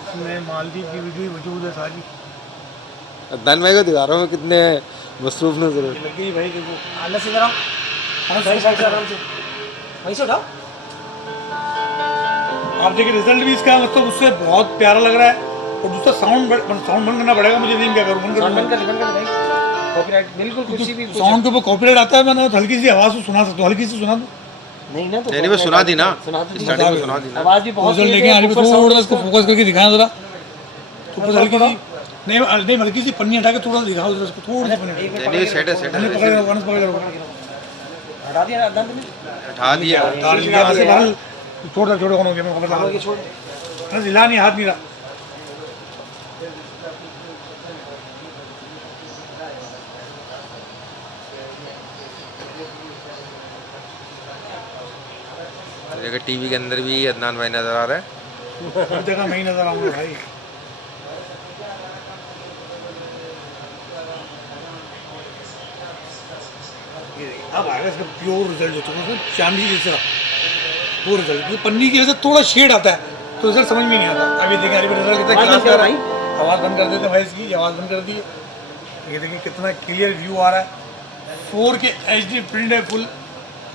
इसमें मालदीव की वीडियो मौजूद है सारी। अदनान भाई को दिखा रहा हूँ कितने मसरूफ नजर ये लग गई भाई, देखो अंदर से जरा सही साइड से आराम से वहीं से उठाओ। आप देखिए रिजल्ट भी इसका मतलब उससे बहुत प्यारा लग रहा है। और दूसरा साउंड बंद करना पड़ेगा मुझे, नहीं क्या करूँ, बंद बंद कर भाई, कॉपीराइट बिल्कुल कुछ भी साउंड के ऊपर कॉपीराइट आता है। मैंने तो हल्की सी आवाज़ तो सुना सकता हूँ, हल्की सी सुना दो। नहीं ना, तो नहीं, वो सुना दी ना, सुना तो दी। स्टार्टिंग में सुना दी ना। आवाज भी बहुत रिजल्ट लेके आने पे थोड़ा इसको फोकस करके दिखाएं जरा, ऊपर से हल्की सी नहीं नहीं हल्की सी पन्नी हटा के थोड़ा सा दिखाओ जरा इसको, थोड़ी सी पन्नी नहीं, सेट है, सेट है। हटा दिया अंदर में, हटा दिया। छोड़ छोड़ कौन हो गया, मैं खबर लगा आगे छोड़। बस हिला नहीं, हाथ नहीं रहा। देखो टीवी के अंदर भी अदनान भाई नजर आ रहा है। हर जगह मैं ही नजर आऊंगा भाई। ये देखिए, अब आएगा इसका प्योर रिजल्ट जो थोड़ा सा चांदी जैसा वो रिजल्ट। तो पन्नी की वजह से थोड़ा शेड आता है तो रिजल्ट समझ में नहीं आता। अभी देखिए अभी रिजल्ट कितना क्लास का भाई, आवाज़ बंद कर देते हैं भाई, इसकी आवाज़ बंद कर दी है। ये देखिए कितना क्लियर व्यू आ रहा है, 4K HD प्रिंट है फुल।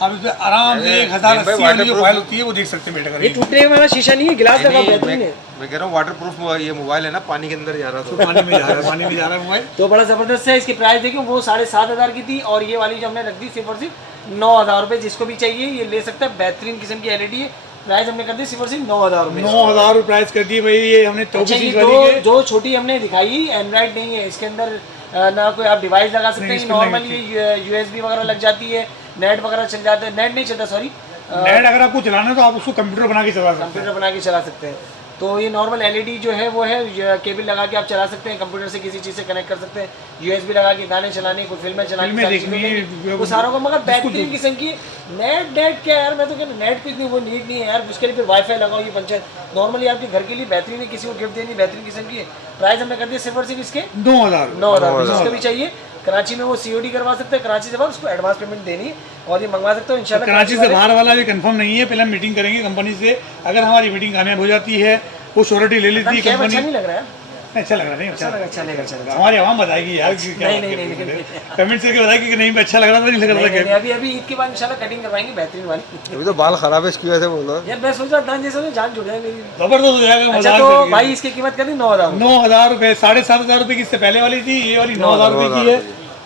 आप इसमें आराम से 1080 वाली जो फाइल होती है वो देख सकते हैं बेटा। ये टूटने वाला शीशा नहीं है, गिलास लगा बेहतरीन है। मैं कह रहा हूँ वाटर प्रूफ ये मोबाइल है ना, पानी के अंदर जा रहा था। पानी में जा रहा है, पानी में जा रहा है मोबाइल। तो बड़ा जबरदस्त है। इसकी प्राइस देखिए, वो 7,500 की थी और ये वाली जो हमने रख दी सिर्फ और सिर्फ 9,000 रुपये। जिसको भी चाहिए ये ले सकता है, बेहतरीन किस्म की एलईडी है। प्राइस हमने कर दी सिर्फ और सिर्फ 9,000 रुपये। 9,000 रुपये प्राइस कर दिए भाई। ये हमने अच्छा, 24 ये इंच वाली के जो छोटी हमने दिखाई एंड्रॉइड नहीं है, इसके अंदर ना कोई आप डिवाइस लगा सकते हैं, नॉर्मली यूएसबी वगैरह लग जाती है, नेट वगैरह चल जाता है, नेट नहीं चलता सॉरी, नेट अगर आपको चलाना है तो आप उसको कंप्यूटर बना के चला सकते हैं। कंप्यूटर बना के चला सकते हैं। तो ये नॉर्मल एलईडी जो है वो है, केबल लगा के आप चला सकते हैं, कंप्यूटर से किसी चीज़ से कनेक्ट कर सकते हैं, यूएसबी लगा के गाने चलाने, कुछ फिल्में चलानी, वो सारों को। मगर बेहतरीन किस्म की नेट क्या यार, मैं तो कहता नेट कुछ नहीं, वो नीड नहीं है यार, उसके लिए फिर वाईफाई लगाओ। ये पंचायत नॉर्मली आपके घर के लिए बेहतरीन है, किसी को गिफ्ट देनी बेहतरीन किस्म की है। प्राइस हमने कर दिया सिर्फ और सिर्फ इसके 9,000। जिसको भी चाहिए कराची में वो सीओडी करवा सकते हैं, कराची से बाहर उसको एडवांस पेमेंट देनी है और ये मंगवा सकते हो इंशाल्लाह। कराची से बाहर वाला भी कंफर्म नहीं है, पहले हम मीटिंग करेंगे कंपनी से। अगर हमारी मीटिंग कामयाब हो जाती है, वो श्योरिटी ले लेती है कंपनी। अच्छा नहीं लग रहा है, अच्छा लग रहा नहीं, अच्छा चलेगा। हमारी आवाम बताएगी यार कि क्या नहीं। कमेंट करके बताएगी कि नहीं अच्छा लग रहा था, नहीं लग रहा था। अभी ईद के बाद इंशाल्लाह कटिंग करवाएंगे बेहतरीन वाली। अभी तो बाल खराब है, इसकी वजह से बोलो यार मैं सोच रहा दान जैसे जान जुड़ जाए मेरी, जबरदस्त हो जाएगा। अच्छा तो भाई इसकी कीमत कर दी 9,000। 9,000 रुपये, 7,500 रुपये की इससे पहले वाली थी, ये वाली 9,000 रुपये की है।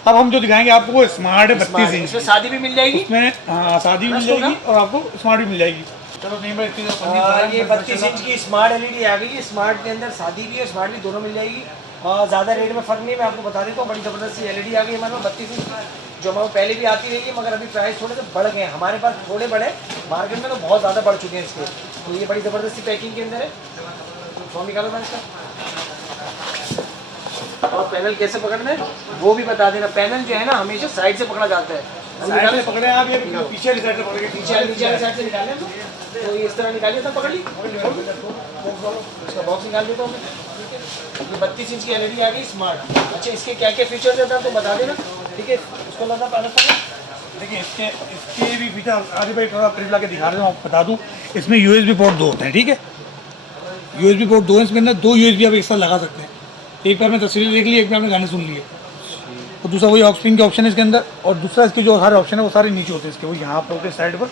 अब हम जो दिखाएंगे आपको वो स्मार्ट है 32 इंच। इसमें शादी भी मिल जाएगी, इसमें हाँ शादी मिल जाएगी और आपको स्मार्ट भी मिल जाएगी। चलो नहीं भाई, ये 32 इंच की स्मार्ट एलईडी आ गई है। स्मार्ट के अंदर शादी भी और स्मार्ट भी दोनों मिल जाएगी। और ज़्यादा रेट में फ़र्क नहीं है, मैं आपको बता देता हूँ। बड़ी ज़बरदस्त एलईडी आ गई हमारे पास 32 इंच, जो हमारे पहले भी आती रही है, मगर अभी प्राइस थोड़े से बढ़ गए हैं। हमारे पास थोड़े बड़े, मार्केट में तो बहुत ज़्यादा बढ़ चुके हैं इसके। तो ये बड़ी ज़बरदस्ती पैकिंग के अंदर है। फॉर्म निकालो था इसका। और पैनल कैसे पकड़ना है वो भी बता देना। पैनल जो है ना हमेशा साइड से पकड़ा जाता है। साइड से पकड़े आप या पीछे वाली साइड से पकड़े? नीचे वाली साइड से निकाले हम। तो ये इस तरह निकालिए तब पकड़ ली। इसका बॉक्स निकाल देता हूँ मैं। ये 32 इंच की एलईडी आ गई स्मार्ट। अच्छा इसके क्या क्या फीचर्स देता है तो बता देना, ठीक है। उसको लगा अलग करना। देखिए इसके भी फीचर आगे भाई थोड़ा करीब ला के दिखा रहे हूँ, आपको बता दूँ। इसमें USB पोर्ट 2 होते हैं, ठीक है। USB पोर्ट 2 है, इसके अंदर 2 USB आप एक साथ लगा सकते हैं। एक बार में तस्वीर देख ली, एक बार में गाने सुन लिए। और दूसरा वही ऑक्सपिन के ऑप्शन है इसके अंदर। और दूसरा इसके जो सारे ऑप्शन है वो सारे नीचे होते हैं इसके, वो यहाँ पर होते हैं साइड पर।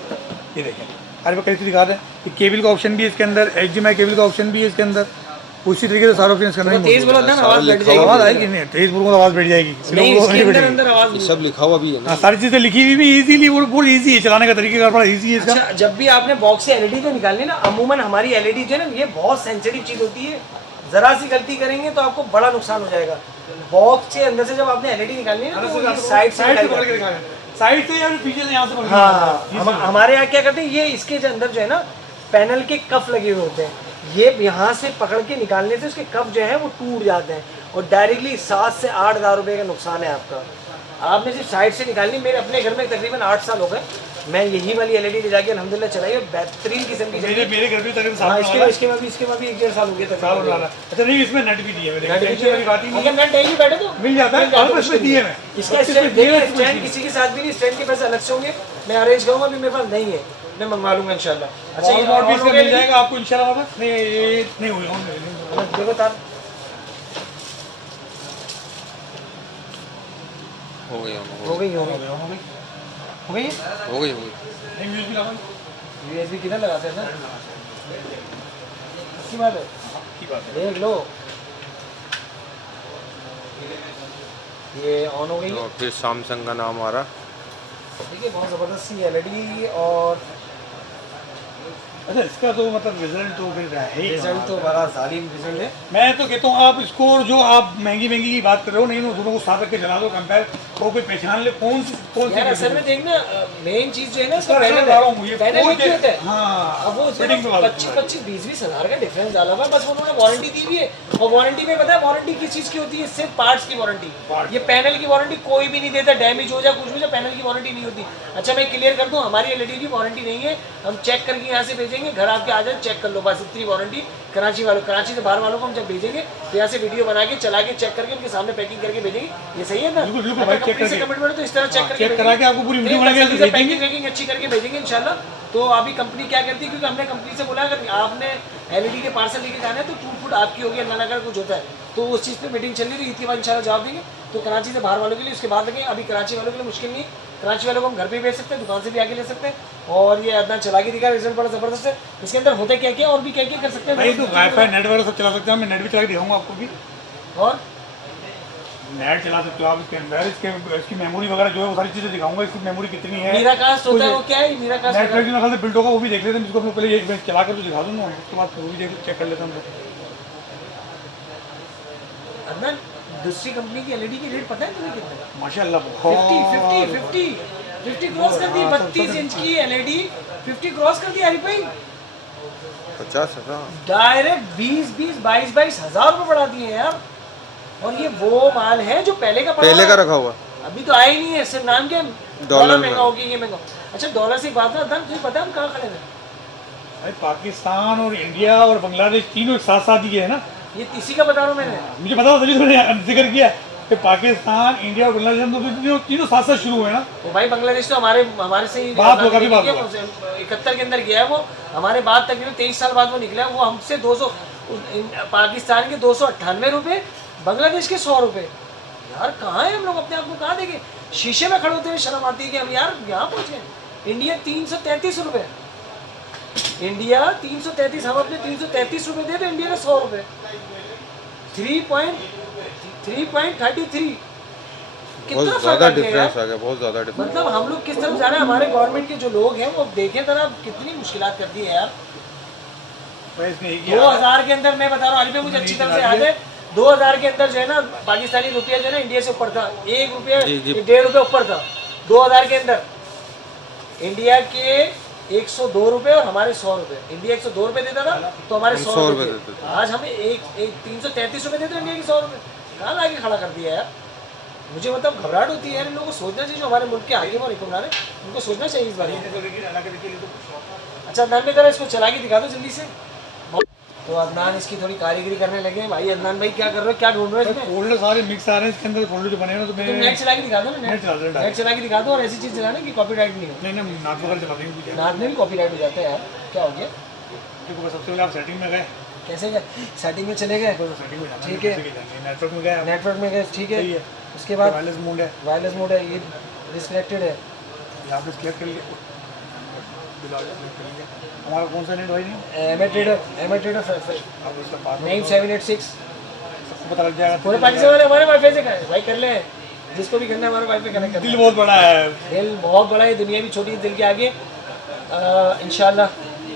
ये देखें अरे कहीं से दिखा रहे हैं। केबल का ऑप्शन भी है इसके अंदर, HDMI केबल का ऑप्शन भी है इसके अंदर। उसी तरीके से सारे ऑप्शन इसके अंदर। तेज बोला था ना आवाज बैठ जाएगी। आवाज आएगी नहीं, तेज बोलूँगा तो आवाज बैठ जाएगी। नहीं इसके अंदर अंदर आवाज सब लिखा हुआ भी है ना। हाँ सारी चीज़ें लिखी हुई भी इजीली, वो बहुत ईजी है चलाने का तरीका, बड़ा ईजी है इसका। अच्छा जब भी आपने बॉक्स से एलईडी जो निकालनी ना, अमूमन हमारी एलईडी जो है ना ये बहुत सेंसिटिव चीज़ होती है। ज़रा सी गलती करेंगे तो आपको बड़ा नुकसान हो जाएगा। बॉक्स के अंदर से जब आपने एलईडी निकालनी है ना तो ये साइड से पकड़ के दिखा रहे हैं। साइड से या पीछे से यहाँ से पकड़ के हाँ हमारे यहाँ क्या करते हैं, ये इसके जो अंदर जो है ना पैनल के कफ लगे हुए होते हैं। ये यहाँ से पकड़ के निकालने से उसके कफ जो है वो टूट जाते हैं और डायरेक्टली 7 से 8 हज़ार रुपये का नुकसान है आपका। आपने सिर्फ साइड से निकालनी। मेरे अपने घर में तकरीबन 8 साल हो गए, मैं यही वाली एलईडी ले जाके अल्हम्दुलिल्लाह चलाई और बेहतरीन किस्म की चली। मेरे घर पे तकरीबन हाँ, 7 साल इसके बाद भी 1-1.5 साल हो गया साल हो रहा। अच्छा नहीं इसमें नेट भी दिया है, अगर नेट नहीं बैठे तो मिल जाता है। और इसमें दिए हैं। इसका स्टैंड किसी के साथ भी नहीं, स्टैंड के पैसे अलग से होंगे। मैं अरेंज करूँगा, अभी मेरे पास नहीं है, मैं मंगवा लूँगा इंशाल्लाह। अच्छा ये और भी इसका मिल जाएगा आपको इंशाल्लाह वापस। नहीं ये नहीं होगा, देखो तार हो गई हो गई हो गई नहीं यूज भी लगा USB किधर लगाते हैं सर? अच्छी बात है, की बात है। देख लो ये ऑन हो गई है। तो फिर सैमसंग का नाम आ रहा। देखिए बहुत ज़बरदस्त सी एलईडी। और अच्छा इसका तो मतलब रिजल्ट तो फिर है ही। रिजल्ट तो बड़ा जालिम रिजल्ट है। मैं तो कहता हूँ आप इसको जो आप महंगी की बात कर रहे हो, नहीं दोनों को साथ रख के चला दो कंपेयर, तो कोई पहचान ले कौन सी यार असल में देखना मेन चीज जो है ना इसका सर, पैनल मैं बता रहा हूँ, ये है। पैनल कोई क्या होता है? हाँ, अब वो फिटिंग पे बात 25-20 हज़ार का डिफरेंस डाला हुआ है, बस उन्होंने वारंटी दी हुई है। और वारंटी में पता है वारंटी किस चीज की होती है? सिर्फ पार्ट्स की वारंटी। ये पैनल की वारंटी कोई भी नहीं देता, डैमेज हो जाए कुछ भी, पैनल की वारंटी नहीं होती। अच्छा मैं क्लियर कर दूं, हमारी एलईडी की वारंटी नहीं है, हम चेक करके यहाँ से भेजेंगे, घर आपके आ जाए चेक कर लो, बस इतनी वारंटी। कराची वालों, कराची से बाहर वालों को हम जब भेजेंगे तो यहाँ से वीडियो बना के चला के चेक करके उनके सामने पैकिंग करके भेजेंगे। ये सही है ना? बिल्कुल भाई, चेक करके कमिटमेंट तो इस तरह चेक चेक करा के आपको पूरी वीडियो बना के भेजेंगे। पैकिंग अच्छी करके भेजेंगे इंशाल्लाह। तो अभी कंपनी क्या करती है, क्योंकि हमने कंपनी से बोला अगर आपने एलईडी के पार्सल लेके जाना है तो टूट फूट आपकी होगी, अल्लाह ना करे कुछ होता है तो उस चीज़ पे मीटिंग चल रही थी। इसके बाद इंशाल्लाह जवाब देंगे। तो कराची से बाहर वालों के लिए उसके बाद देंगे। अभी कराची वालों के लिए मुश्किल नहीं, कराची वालों को हम घर पे भेज सकते हैं, दुकान से भी आके ले सकते हैं। और ये अदनान चला के दिखा, रिजल्ट बड़ा ज़बरदस्त है। इसके अंदर होता क्या क्या और भी क्या क्या कर सकते हैं भाई तो वाईफाई नेट वगैरह सब चला सकते हैं, मैं नेट भी चला के दिखाऊंगा आपको भी। और नेट चला सकते हो आप इसके अंदर, इसकी मेमोरी वगैरह जो है वो सारी चीज़ें दिखाऊंगा, इसकी मेमोरी कितनी है। मीरा कास्ट होता है वो क्या है? मीरा कास्ट नेट वर्क से बिल्ड होगा वो भी देख लेते हैं, जिसको मैं पहले एक चला कर तो दिखा दूंगा, उसके बाद वो भी चेक कर लेते हैं हम लोग। अदनान दूसरी कंपनी की एलईडी की रेट पता है तुम्हें कितना? माशाल्लाह 50 क्रॉस कर दी। 32 इंच की एलईडी 50 क्रॉस कर दी हरी भाई। 50,000 डायरेक्ट 22 हज़ार रुपये बढ़ा दिए यार। और ये वो माल है जो पहले का पड़ा पहले हुआ का है। रखा हुआ। अभी तो आया ही नहीं है, सिर्फ नाम क्या है? डॉलर महंगा हो गया, ये महंगा। अच्छा डॉलर से एक बात है अदनान, तुझे पता है हम कहाँ खड़े हैं? भाई पाकिस्तान और इंडिया और बांग्लादेश तीनों एक साथ साथ ही है ना। ये इसी का बता रहा हूँ मैंने। मुझे पता तभी मैंने जिक्र किया कि पाकिस्तान इंडिया और बांग्लादेश हम तो तीनों साथ साथ शुरू हुए ना। वो भाई बांग्लादेश तो हमारे से ही बात होगा, अभी बात 71 के अंदर गया है वो, हमारे बाद तकरीबन 23 साल बाद वो निकला है। वो हमसे 200 पाकिस्तान के 298 रुपये, बांग्लादेश के 100 रुपये। यार कहाँ है हम लोग, अपने आप को कहाँ देंगे? शीशे में खड़े होते हुए शर्म आती है कि हम यार यहाँ पहुँच गए। इंडिया 333 रुपये, इंडिया 333, हम अपने 333 रुपये दे तो इंडिया का 100 रुपये। 3.33 कितना बहुत फर्क ज़्यादा आ गया डिफरेंस यार। आ गया, बहुत ज़्यादा डिफरेंस। मतलब हम लोग किस तरफ जा रहे हैं, हमारे गवर्नमेंट के जो लोग हैं वो देखें जरा कितनी मुश्किलात कर दी है यार। 2000 के अंदर मैं बता रहा हूँ अली भाई, मुझे अच्छी तरह से याद है 2000 के अंदर जो है ना पाकिस्तानी रुपया जो है ना इंडिया से ऊपर था, 1 रुपया 1.5 रुपये ऊपर था 2000 के अंदर। इंडिया के 102 रुपये और हमारे 100 रुपये। इंडिया 102 रुपये देता था तो हमारे 100 रुपये देते थे। आज हमें एक 333 रुपये देते हैं इंडिया के 100 रुपये। कहाँ आगे खड़ा कर दिया यार। मुझे मतलब घबराहट होती है यार, इन लोगों को सोचना चाहिए जो हमारे मुल्क के आगे और हुक्मरान है, उनको सोचना चाहिए इस बारे में। अच्छा अदनान भाई जरा इसको चला के दिखा दो जल्दी से। तो अदनान इसकी थोड़ी कारीगरी करने लगे हैं। भाई अदनान भाई क्या कर रहे हो, क्या ढूंढ रहे हो इसमें? फोल्डर सारे मिक्स आ रहे हैं इसके अंदर, फोल्डर जो बने हैं तो मैं नेट चला के दिखा दो ना, नेट चला दो, नेट चला के दिखा दो। और ऐसी चीज़ चलाना कि कॉपीराइट नहीं हो। नहीं नाथ वगैरह चला देंगे। नाथ में भी कॉपीराइट हो जाता है यार, क्या हो गया? देखो सबसे पहले आप सेटिंग में गए, कैसे गए? सेटिंग में चले गए, सेटिंग में जाना, ठीक है। नेटवर्क में गए, नेटवर्क में गए, ठीक है। सही है। उसके बाद वायरलेस मोड है, वायरलेस मोड है, ये डिस्कनेक्टेड है। यहाँ पे क्लियर कर लिए। हमारा कौन सा नेट भाई नहीं एमेटेड अब उसका पासवर्ड 9786 सबको पता लग जाएगा। पूरे पाकिस्तान वाले हमारे वाईफाई से भाई कर ले, जिसको भी करना है हमारे वाईफाई कनेक्ट करना दिल बहुत बड़ा है, दिल बहुत बड़ा है, दुनिया भी छोटी है दिल के आगे। इंशाल्लाह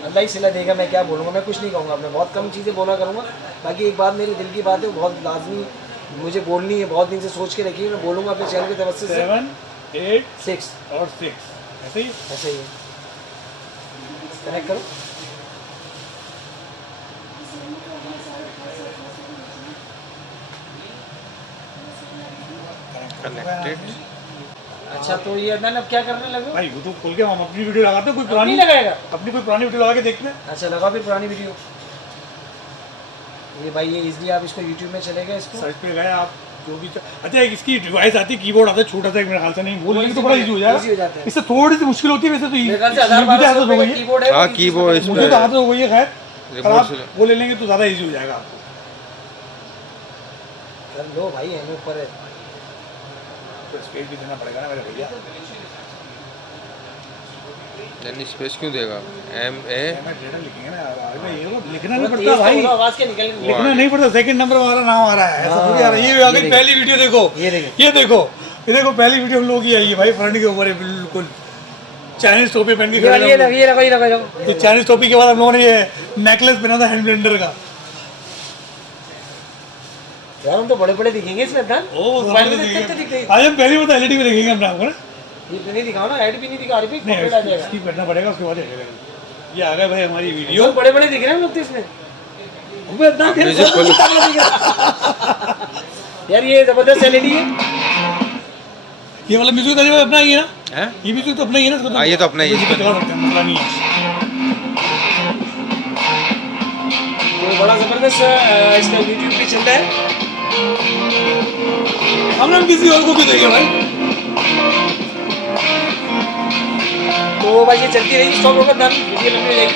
अल्लाह ही सिला देगा। मैं क्या बोलूँगा, मैं कुछ नहीं कहूँगा, मैं बहुत कम चीज़ें बोला करूँगा। बाकी एक बात मेरी दिल की बात है, बहुत लाजमी मुझे बोलनी है, बहुत दिन से सोच के रखी है, मैं बोलूँगा अपने चैनल के तवज्जो से। 7, 8 6 और 6 ऐसे ही ऐसे ही कनेक्ट करो। कनेक्टेड। अच्छा तो ये अदनान अब क्या करने लगे? भाई यूट्यूब खोल के हम अपनी वीडियो लगाते हैं, कोई नहीं पुरानी लगाएगा। अपनी कोई पुरानी वीडियो लगा के देखते हैं। अच्छा लगा फिर पुरानी वीडियो। ये भाई ये इजली आप इसको यूट्यूब में चले गए, इसको सर्च पे गए आप जो भी अच्छा एक इसकी डिवाइस आती है, कीबोर्ड आता है छोटा सा, एक मेरे ख्याल से नहीं बोल लेंगे तो बड़ा इजी हो इजी हो जाएगा। जाता है। इससे थोड़ी सी मुश्किल होती है वैसे तो मेरे ख्याल से मुझे 1000-1200 आदत हो रुपए गई का है, कीबोर्ड है। हाँ, कीबोर्ड इस मुझे तो आदत हो गई है। खैर अगर रिमोट आप से वो ले लेंगे तो ज़्यादा इजी हो जाएगा आपको। कर लो भाई, हमें ऊपर है। तो स्पेस भी देना पड़ेगा ना मेरे भैया। यानी स्पेस क्यों देगा? MA मैं डेटा लिखेंगे ना आगे में, ये वो लिखना नहीं तेज पड़ता तो भाई, होगा, आवाज क्या निकल रही है? लिखना नहीं पड़ता। सेकंड नंबर वाला नाम आ रहा है, ऐसा थोड़ी आ रहा है। ये आ गई पहली वीडियो, देखो ये देखो, ये देखो पहली वीडियो हम लोग की आई है भाई, फ्रंट के ऊपर है बिल्कुल चाइनीज टोपी पहन के ये खड़े वाली, हैं ये हम लोग। लगा, ये लगा, ये लगा, ये लगा। ये चाइनीज टोपी के बाद हम लोगों ने ये नेकलेस पहना था हैंड ब्लेंडर का। यार हम तो बड़े बड़े दिखेंगे इसमें अदनान। मोबाइल में देखते दिखते आज हम पहली बार एलईडी में देखेंगे अपने आपको ना। ये तो नहीं दिखाओ ना, ऐड भी नहीं दिखा रही, नहीं कॉपीराइट आ जाएगा। इसकी करना पड़ेगा, उसके बाद देखेगा। ये आ गया भाई हमारी वीडियो। बहुत बड़े बड़े दिख रहे हैं हम लोग तो इसमें। अबे अदनान तेरे म्यूजिक बहुत बड़ा दिख रहा है। यार ये जबरदस्त एलईडी है। ये वाला म्यूजिक तो अपना ही है ना, है? ये म्यूजिक तो अपना ही है ना इसको तो। हाँ, ये तो अपना ही है, इसको चला सकते हैं, मसला नहीं है। तो बड़ा जबरदस्त इसका यूट्यूब पे चल रहा है। हम किसी और को भी देंगे भाई। तो भाई ये चलती रही, स्टॉप होगा दाम, वीडियो लंबी हो जाएगी।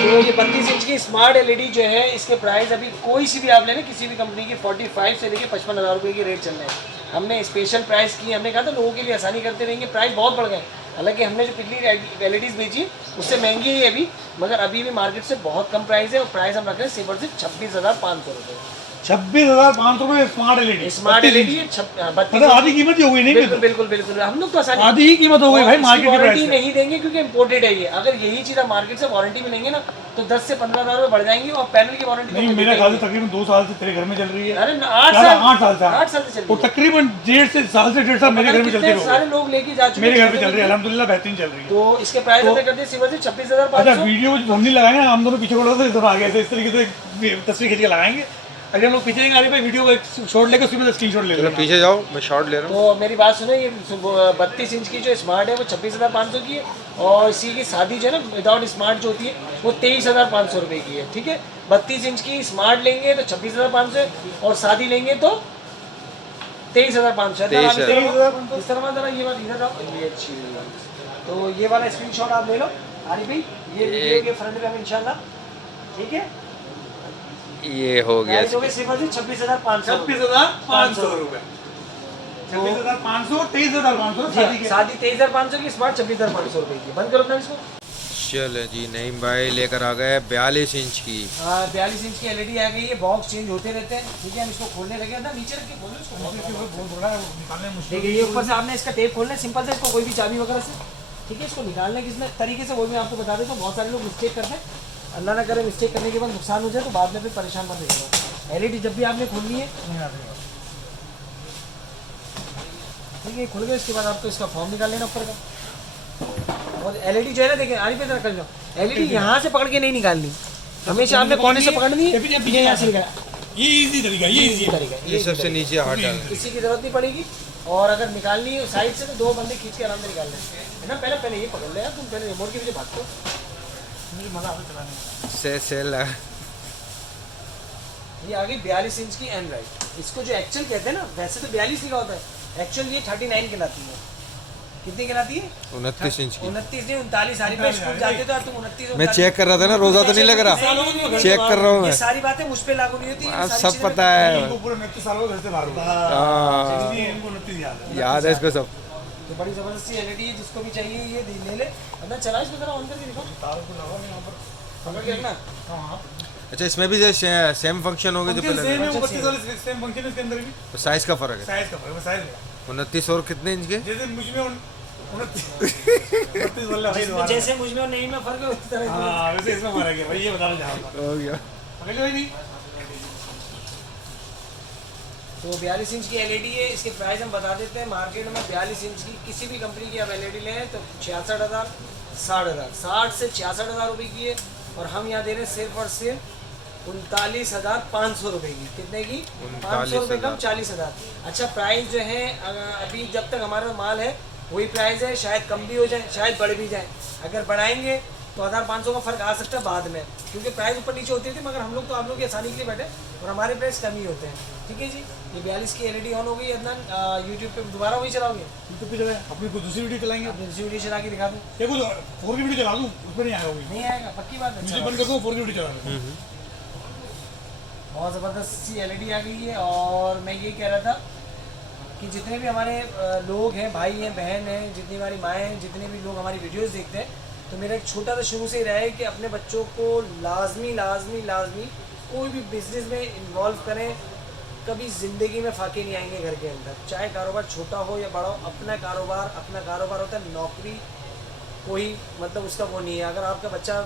तो ये 32 इंच की स्मार्ट एलईडी जो है, इसके प्राइस अभी कोई सी भी आप लेना, किसी भी कंपनी की 45 से लेके 55,000 रुपये की रेट चल रहे हैं। हमने स्पेशल प्राइस की, हमने कहा था लोगों के लिए आसानी करते रहेंगे, प्राइस बहुत बढ़ गए। हालांकि हमने जो पिछली एलईडीज बेची उससे महंगी है अभी, मगर अभी भी मार्केट से बहुत कम प्राइस है। और प्राइस हम रख रहे हैं सिर्फ 26,500 रुपये। 26,500 रुपये स्मार्ट एलईडी। स्मार्ट एलईडी है, मतलब आधी कीमत ही हो गई नहीं? बिल्कुल बिल्कुल बिल्कुल, हम लोग तो आसानी आधी ही कीमत हो गई भाई मार्केट की प्राइस वारंटी से। नहीं देंगे क्योंकि इम्पोर्टेड है ये। अगर यही चीज़ आप मार्केट से वारंटी में लेंगे ना तो 10 से 15,000 रुपये बढ़ जाएंगी। और पैनल की वारंटी नहीं मेरे ख्याल से तकरीबन 2 साल से तेरे घर में चल रही है। अरे 8 ज्यादा, साल 8 साल से 8 साल से चल और रही है। तकरीबन 1.5 साल मेरे घर में चलती कितने सारे रही। लोग लेके जा चुके मेरे घर हैं पे चल रही है, अल्हम्दुलिल्लाह बेहतरीन चल रही है। तो इसके प्राइस हमने कर दिए सिर्फ अच्छा 26,500। वीडियो जो हमने लगाएंगे ना, हम दोनों पीछे खड़े होते दोनों आगे ऐसे इस तरीके से तस्वीर खींच के लगाएंगे। अगर हम लोग पीछे जाएंगे आगे भाई वीडियो को एक शॉट लेकर उसमें स्क्रीनशॉट ले चलो लेंगे। पीछे जाओ, मैं शॉर्ट ले रहा हूँ। तो मेरी बात सुनो, ये 32 इंच की जो स्मार्ट है वो 26,500 की है। और इसी की शादी जो है ना विदाउट स्मार्ट जो होती है वो 23,500 रुपये की है, ठीक है। 32 इंच की स्मार्ट लेंगे तो 26,500 और शादी लेंगे तो 23,500 है। इस तरह जरा ये बात इधर आओ, ये अच्छी तो ये वाला स्क्रीनशॉट आप ले लो आरिफ भाई, ये वीडियो के फ्रंट में हम इंशाल्लाह, ठीक है। ये हो गया। प्राइस हो गए सिर्फ 26,500 26,500 रुपये। 26,500 23,500 शादी के। शादी 23,500 की, स्मार्ट 26,500 रुपये की। बंद करो अपना इसको। चलो जी, नईम भाई लेकर आ गए 42 इंच की। हाँ 42 इंच की एलईडी आ गई है। बॉक्स चेंज होते रहते हैं, ठीक है। हम इसको खोलने लगे ना, नीचे रख के खोलो इसको। देखिए ये ऊपर से आपने इसका टेप खोलना है, सिंपल से। इसको कोई भी चाबी वगैरह से, ठीक है। इसको निकालने किस तरीके से वो मैं आपको बता देता हूँ। बहुत सारे लोग मिस्टेक करते हैं, अल्लाह ना करे मिस्टेक करने के बाद नुकसान हो जाए तो बाद में फिर परेशान मत रहिएगा। एलईडी जब भी आपने खोलनी है, ठीक है, खुल गए। इसके बाद आपको इसका फॉर्म निकाल लेना ऊपर का। और एलईडी जो है ना, देखिए आरिफ इधर कर लो, एलईडी यहाँ से पकड़ के नहीं निकालनी, हमेशा आपने कोने से पकड़नी है, ये यहाँ से निकाल, ये इजी तरीका, ये इजी तरीका, ये सबसे नीचे हाथ डाल किसी की जरूरत नहीं पड़ेगी। और अगर निकालनी है साइड से तो 2 बंदे खींच के आराम से निकाल लें, है ना। पहले ये पकड़ ले यार, तुम पहले रिमोट के पीछे भागते हो, मुझे मजा आता है चलाने में। सेल है। ये आ गई 42 इंच की एंड्रॉइड। इसको जो एक्चुअल कहते हैं ना, वैसे तो 42 लिखा होता है, एक्चुअल ये 39 कहलाती है। कितनी कहलाती है? 29 इंच की। 29 नहीं 39। सारी पे स्कूल जाते तो तुम 29। मैं चेक कर रहा था ना, रोजा तो नहीं लग रहा, चेक कर रहा हूँ मैं। ये सारी बातें मुझ पे लागू नहीं होती, आप सब पता है, इनको पूरे 29 साल हो गए घर से बाहर हुए। हाँ, इसलिए इनको 29 याद है। याद है इसको सब। तो बड़ी जबरदस्ती एलईडी है, जिसको भी चाहिए ये ले ले। अंदर चला इसमें जरा ऑन करके दिखाओ, तार को लगा नहीं यहाँ पर। पकड़ के रखना। हाँ अच्छा, इसमें भी सेम फंक्शन होंगे जो पहले सेम है, अच्छा, 32 वाले सेम फंक्शन है इसके अंदर भी। तो साइज का फर्क है। साइज का फर्क है, साइज है 29 और कितने इंच के? जैसे मुझ में 29 वाला भाई दोबारा। जैसे मुझ में और नहीं में फर्क है उसी तरह हाँ वैसे इसमें फर्क है भाई, ये बताना चाह रहा था। हो गया। पकड़ लो भाई। तो 42 इंच की एलईडी है। इसके प्राइस हम बता देते हैं। मार्केट में 42 इंच की किसी भी कंपनी की आप एलईडी लें तो 66,000, 60,000, 60 से 66,000 रुपये की है। और हम यहाँ दे रहे हैं सिर्फ और सिर्फ 39,500 रुपये की। कितने की? 500 रुपये कम, 40,000। अच्छा, प्राइस जो है अभी जब तक हमारा माल है वही प्राइस है, शायद कम भी हो जाए, शायद बढ़ भी जाए। अगर बढ़ाएंगे तो 1,500 का फर्क आ सकता है बाद में, क्योंकि प्राइस ऊपर नीचे होती थी, मगर हम लोग तो आप लोग की आसानी के लिए बैठे और हमारे प्राइस कम ही होते हैं। ठीक है जी। ये 42 की एलईडी ऑन हो गई। अदनान यूट्यूब पे दोबारा वही चलाओगे? यूट्यूब पे चलाए, अपनी कोई दूसरी वीडियो चलाएंगे। अपनी दूसरी वीडियो चला के दिखा दूँ? ये कुछ 4 की वीडियो चला दूँ, उसमें नहीं आएगा। नहीं आएगा, पक्की बात है। मुझे बंद कर दो, 4 की वीडियो चला दूँ। बहुत ज़बरदस्त सी एलईडी आ गई है। और मैं ये कह रहा था कि जितने भी हमारे लोग हैं, भाई हैं, बहन हैं, जितनी हमारी माएँ हैं, जितने भी लोग हमारी वीडियोस देखते हैं, तो मेरा एक छोटा सा शुरू से ही रहा है कि अपने बच्चों को लाजमी कोई भी बिजनेस में इन्वॉल्व करें। कभी ज़िंदगी में फाके नहीं आएंगे घर के अंदर, चाहे कारोबार छोटा हो या बड़ा हो। अपना कारोबार होता है। नौकरी कोई मतलब उसका वो नहीं है। अगर आपका बच्चा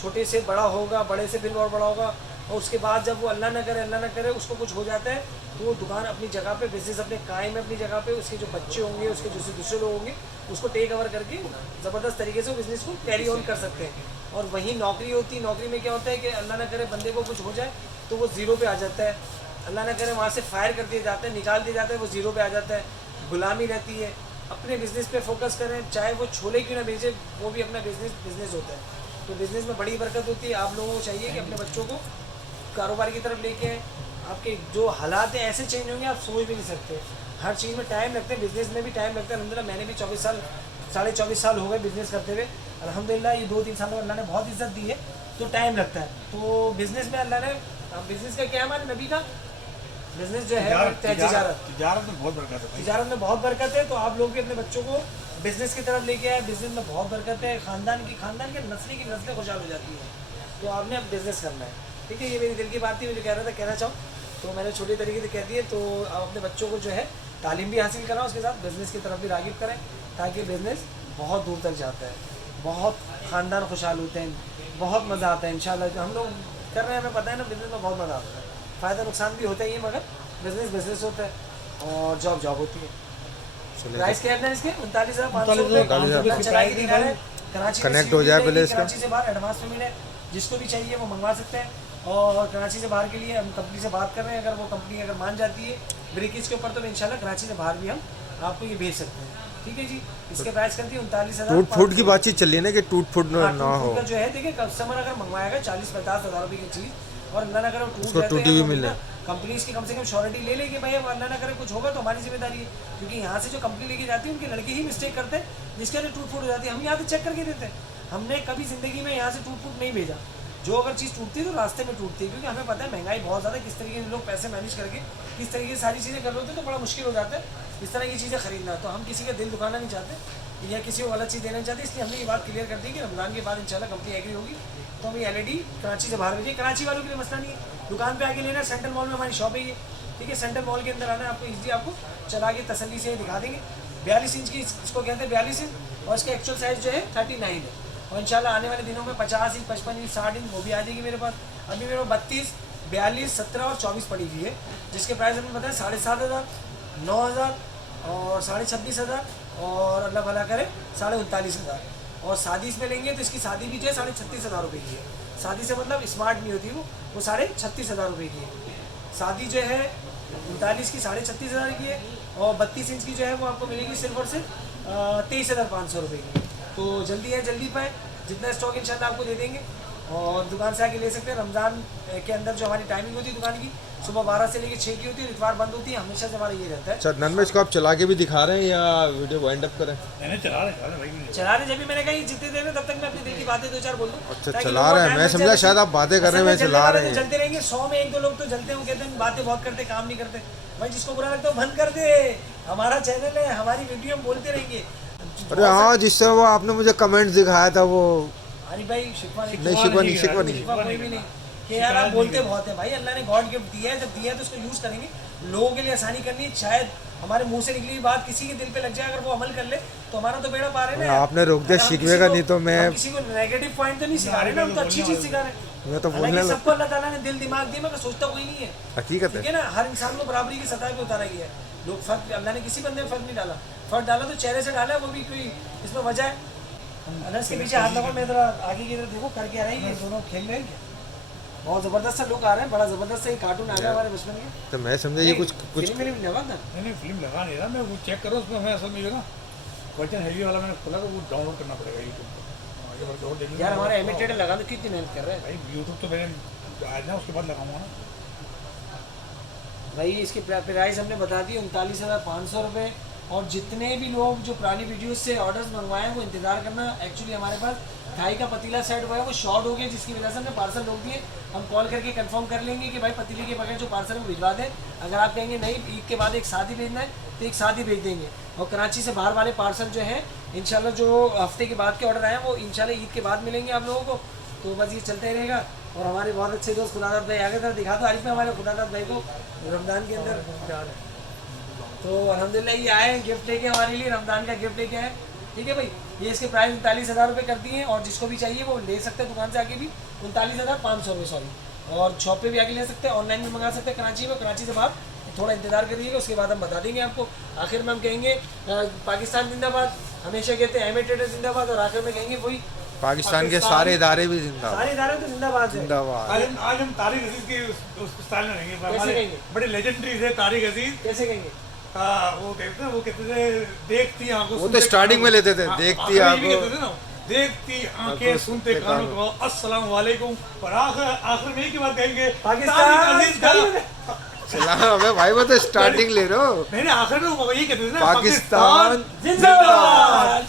छोटे से बड़ा होगा, बड़े से फिर और बड़ा होगा, और उसके बाद जब वो अल्लाह ना करे उसको कुछ हो जाता है, तो वो दुकान अपनी जगह पे, बिजनेस अपने कायम है अपनी जगह पे, उसके जो बच्चे होंगे, उसके जो दूसरे लोग होंगे, उसको टेक ओवर करके ज़बरदस्त तरीके से बिज़नेस को कैरी ऑन कर सकते हैं। और वहीं नौकरी होती है। नौकरी में क्या होता है कि अल्लाह ना करे बंदे को कुछ हो जाए तो वो ज़ीरो पे आ जाता है। अल्लाह ना करे वहाँ से फायर कर दिए जाते हैं, निकाल दिया जाता है, वो ज़ीरो पे आ जाता है, गुलामी रहती है। अपने बिज़नेस पे फोकस करें, चाहे वो छोले क्यों ना बेचे, वो भी अपना बिज़नेस होता है। तो बिज़नेस में बड़ी बरकत होती है। आप लोगों को चाहिए कि अपने बच्चों को कारोबार की तरफ लेके आएँ। आपके जो हालात हैं ऐसे चेंज होंगे, आप सोच भी नहीं सकते। हर चीज़ में टाइम लगता है, बिज़नेस में भी टाइम लगता है। अल्हम्दुलिल्लाह मैंने भी 24 साल हो गए बिज़नेस करते हुए। अल्हम्दुलिल्लाह ये 2-3 साल में अल्लाह ने बहुत इज़्ज़त दी है, तो टाइम लगता है। तो बिज़नेस में अल्लाह ने, बिज़नेस का क्या है हमारे नबी का बिज़नेस जो है तिजारत में बहुत बरकत है। तिजारत में बहुत बरकत है। तो आप लोग भी अपने बच्चों को बिज़नेस की तरफ लेके आए। बिज़नेस में बहुत बरकत है। ख़ानदान के नस्लें खुशहाल हो जाती हैं। तो आपने अब बिज़नेस करना है। ठीक है, ये मेरी दिल की बात थी, मुझे कह रहा था कहना चाहूँ, तो मैंने छोटे तरीके से कह दिए। तो आप अपने बच्चों को जो है तालीम भी हासिल कराओ, उसके साथ बिज़नेस की तरफ भी राग़िब करें, ताकि बिज़नेस बहुत दूर तक जाता है, बहुत ख़ानदान खुशहाल होते हैं, बहुत मज़ा आता है। इंशाल्लाह जो हम लोग कर रहे हैं, हमें पता है ना, बिज़नेस में बहुत मज़ा आता है। फ़ायदा नुकसान भी होता ही है, मगर बिज़नेस होता है और जॉब होती है। प्राइस क्या है इसके? 39,500 रुपये। कराची कनेक्ट हो जाए पहले इसका। कराची से बाहर एडवांस में मिले, जिसको भी चाहिए वो मंगवा सकते हैं। और कराची से बाहर के लिए हम कंपनी से बात कर रहे हैं। अगर वो कंपनी अगर मान जाती है ब्रेकेज के ऊपर, तो इंशाल्लाह कराची से बाहर भी हम आपको ये भेज सकते हैं। ठीक है जी। इसके प्राइस करती है 39,000। टूट फूट की बातचीत चल रही है ना, कि टूट फूट ना हो। जो है देखिए, कस्टमर अगर मंगवाएगा 40-50 हज़ार रुपये की चीज़, और अल्लाह ना करे उसको टूटी भी मिले, कंपनी इसकी कम से कम श्योरिटी ले लेगी भाई, अब अल्लाह ना करे कुछ होगा तो हमारी जिम्मेदारी है। क्योंकि यहाँ से जो कंपनी लेके जाती है, उनके लड़के ही मिस्टेक करते हैं, जिसके वजह टूट फूट हो जाती है। हम यहाँ से चेक करके देते हैं। हमने कभी ज़िंदगी में यहाँ से टूट फूट नहीं भेजा। जो अगर चीज़ टूटती है तो रास्ते में टूटती है, क्योंकि हमें पता है महंगाई बहुत ज़्यादा, किस तरीके से लोग पैसे मैनेज करके किस तरीके से सारी चीज़ें कर रहे होते हैं, तो बड़ा मुश्किल हो जाता है इस तरह की चीज़ें खरीदना। तो हम किसी का दिल दुखाना नहीं चाहते या किसी को गलत चीज़ देना नहीं चाहते, इसलिए हमने ये बात क्लियर कर दी कि रमज़ान के बाद इंशाल्लाह कंपनी एग्री होगी तो हम ये एलईडी कराची से बाहर भेजिए। कराची वालों के लिए मसला नहीं है, दुकान पे आके लेना। सेंट्रल मॉल में हमारी शॉप है ये। ठीक है, सेंट्रल मॉल के अंदर आना है आपको, ईजी आपको चला के तसल्ली से दिखा देंगे। 42 इंच की इसको कहते हैं, 42 इंच, और इसका एक्चुअल साइज़ जो है 39 है। और इंशाल्लाह आने वाले दिनों में 50 इंच, 55 इंच, 60 इंच वो भी आ जाएगी मेरे पास। अभी मेरे पास 32, 42, 17 और 24 पड़ी हुई है, जिसके प्राइस हमें बताएं 7,500, 9,000 और 26,500 और अल्लाह भला करे 39,500। और शादी इसमें लेंगे तो इसकी शादी भी जो है 36,500 रुपये की है। शादी से मतलब स्मार्ट नहीं होती वो 36,500 रुपये की है। शादी जो है 39 की 36,500 की है और 32 इंच की जो है वो आपको मिलेगी सिर्फ और सिर्फ 23,500 रुपये की। तो जल्दी है, जल्दी पाए, जितना स्टॉक इंशाल्लाह आपको दे देंगे और दुकान से आके ले सकते हैं। रमज़ान के अंदर जो हमारी टाइमिंग होती है दुकान की सुबह 12 से लेकर 6 की होती है, इतवार बंद होती है, हमेशा से हमारा ये रहता है। अच्छा नन में इसको आप चला के भी दिखा रहे हैं या वीडियो वाइंड अप करें? मैंने चला रहे भाई, चला रहे, जब भी मैंने कहा ये जितने देर में तब तक मैं अपनी दिल की बातें 2-4 बोल दूँ। अच्छा चला रहे हैं, मैं समझा शायद आप बातें कर रहे हैं, मैं चला रहे हैं। चलते रहेंगे, 100 में 1-2 लोग तो जलते हैं, वो कहते हैं बातें बहुत करते, काम नहीं करते। भाई जिसको बुरा लगता है बंद कर दे, हमारा चैनल है, हमारी वीडियो हम बोलते रहेंगे। अरे हाँ, जिससे वो आपने मुझे कमेंट दिखाया था वो अरे भाई शिकवा नहीं, शिकवा नहीं। कोई भी नहीं कि यार आप बोलते बहुत है भाई, अल्लाह ने गॉड गिफ्ट दिया है, जब दिया है तो उसको यूज़ करेंगे, लोगों के लिए आसानी करनी है। शायद हमारे मुंह से निकली बात किसी के दिल पे लग जाए, अगर वो अमल कर ले तो हमारा तो बेड़ा पार है ना। आपने रोक दिया शिकवे का, नहीं तो मैं किसी को नेगेटिव पॉइंट तो नहीं सिखा रहे ना, हम तो अच्छी चीज़ सिखा रहे हैं। मैं तो बोलने लगा, सबको अल्लाह ताला ने दिल दिमाग दिया, मगर सोचता कोई नहीं है, हकीकत ठीक है। है ना। हर इंसान को बराबरी की सतह पे उतारा गया है। लोग फर्क, अल्लाह ने किसी बंदे में फर्क नहीं डाला, फर्क डाला तो चेहरे से डाला है, वो भी कोई इसमें वजह है। अनस के पीछे हाथ लगाओ, मैं जरा आगे की तरफ देखो, करके आ रही है, दोनों खेल रहे हैं क्या? बहुत ज़बरदस्त सा लुक आ रहा है, बड़ा ज़बरदस्त सा कार्टून आ गया हमारे बचपन के। तो मैं समझा ये कुछ फिल्म लगा था, नहीं फिल्म लगा नहीं रहा मैं, वो चेक करो उसमें। मैं असल में जो ना वर्जन हैवी वाला मैंने खोला तो वो डाउनलोड करना पड़ेगा यूट्यूब पर। यार हमारा एमिटेड लगा तो कितनी मेहनत कर रहे हैं भाई, यूट्यूब तो मैंने आज ना उसके बाद लगाऊंगा ना भाई। इसकी प्राइस हमने बता दी 39,500 रुपये। और जितने भी लोग जो पुरानी वीडियोस से ऑर्डर्स मंगवाए हैं वो इंतज़ार करना। एक्चुअली हमारे पास थाई का पतीला सेट हुआ है, वो शॉर्ट हो गया, जिसकी वजह से हमने पार्सल रोक दिए। हम कॉल करके कंफर्म कर लेंगे कि भाई पतीले के बगैर जो पार्सल है वो भिजवा दें। अगर आप कहेंगे नहीं ईद के बाद एक साथ ही भेजना है तो एक साथ ही भेज देंगे। और कराची से बाहर वाले पार्सल जो है इंशाल्लाह जो हफ्ते के बाद के ऑर्डर आए हैं वो इंशाल्लाह ईद के बाद मिलेंगे आप लोगों को। तो बस ये चलता ही रहेगा। और हमारे बहुत अच्छे दोस्त खुदादाद भाई आगे तरफ दिखा दो आरिफ में हमारे खुदादाद भाई को रमज़ान के अंदर। तो अल्हम्दुलिल्लाह ये आए गिफ्ट लेके हमारे लिए, रमज़ान का गिफ्ट लेके आए, ठीक है भाई। ये इसके प्राइस 39,000 रुपये कर दिए हैं और जिसको भी चाहिए वो ले सकते हैं दुकान से आके भी। 39,500 रुपये सॉरी। और शॉप पे भी आके ले सकते हैं, ऑनलाइन भी मंगा सकते हैं कराची में। कराची से बाहर थोड़ा इंतजार करिएगा, उसके बाद हम बता देंगे आपको। आखिर में हम कहेंगे पाकिस्तान जिंदाबाद, हमेशा कहते हैं एमिटेड जिंदाबाद, और आखिर में कहेंगे वही पाकिस्तान के सारे इदारे भी जिंदाबाद, सारे इदारे तो जिंदाबाद है। जिंदाबाद। आज हम तारिक अजीज के उस स्टाइल में रहेंगे। कैसे हमारे कहेंगे? बड़े लेजेंडरी थे तारिक अजीज। कैसे कहेंगे? वो कहते थे देखती आंखों, वो तो स्टार्टिंग में लेते थे, देखती आंखों, देखती आंखें सुनते कानों को अस्सलाम वालेकुम। और आखिर में एक ही बात कहेंगे पाकिस्तान तारिक अजीज का चला हमें भाई, वो तो स्टार्टिंग ले रहे हो। नहीं आखिर में वो यही कहते थे ना, पाकिस्तान जिंदाबाद।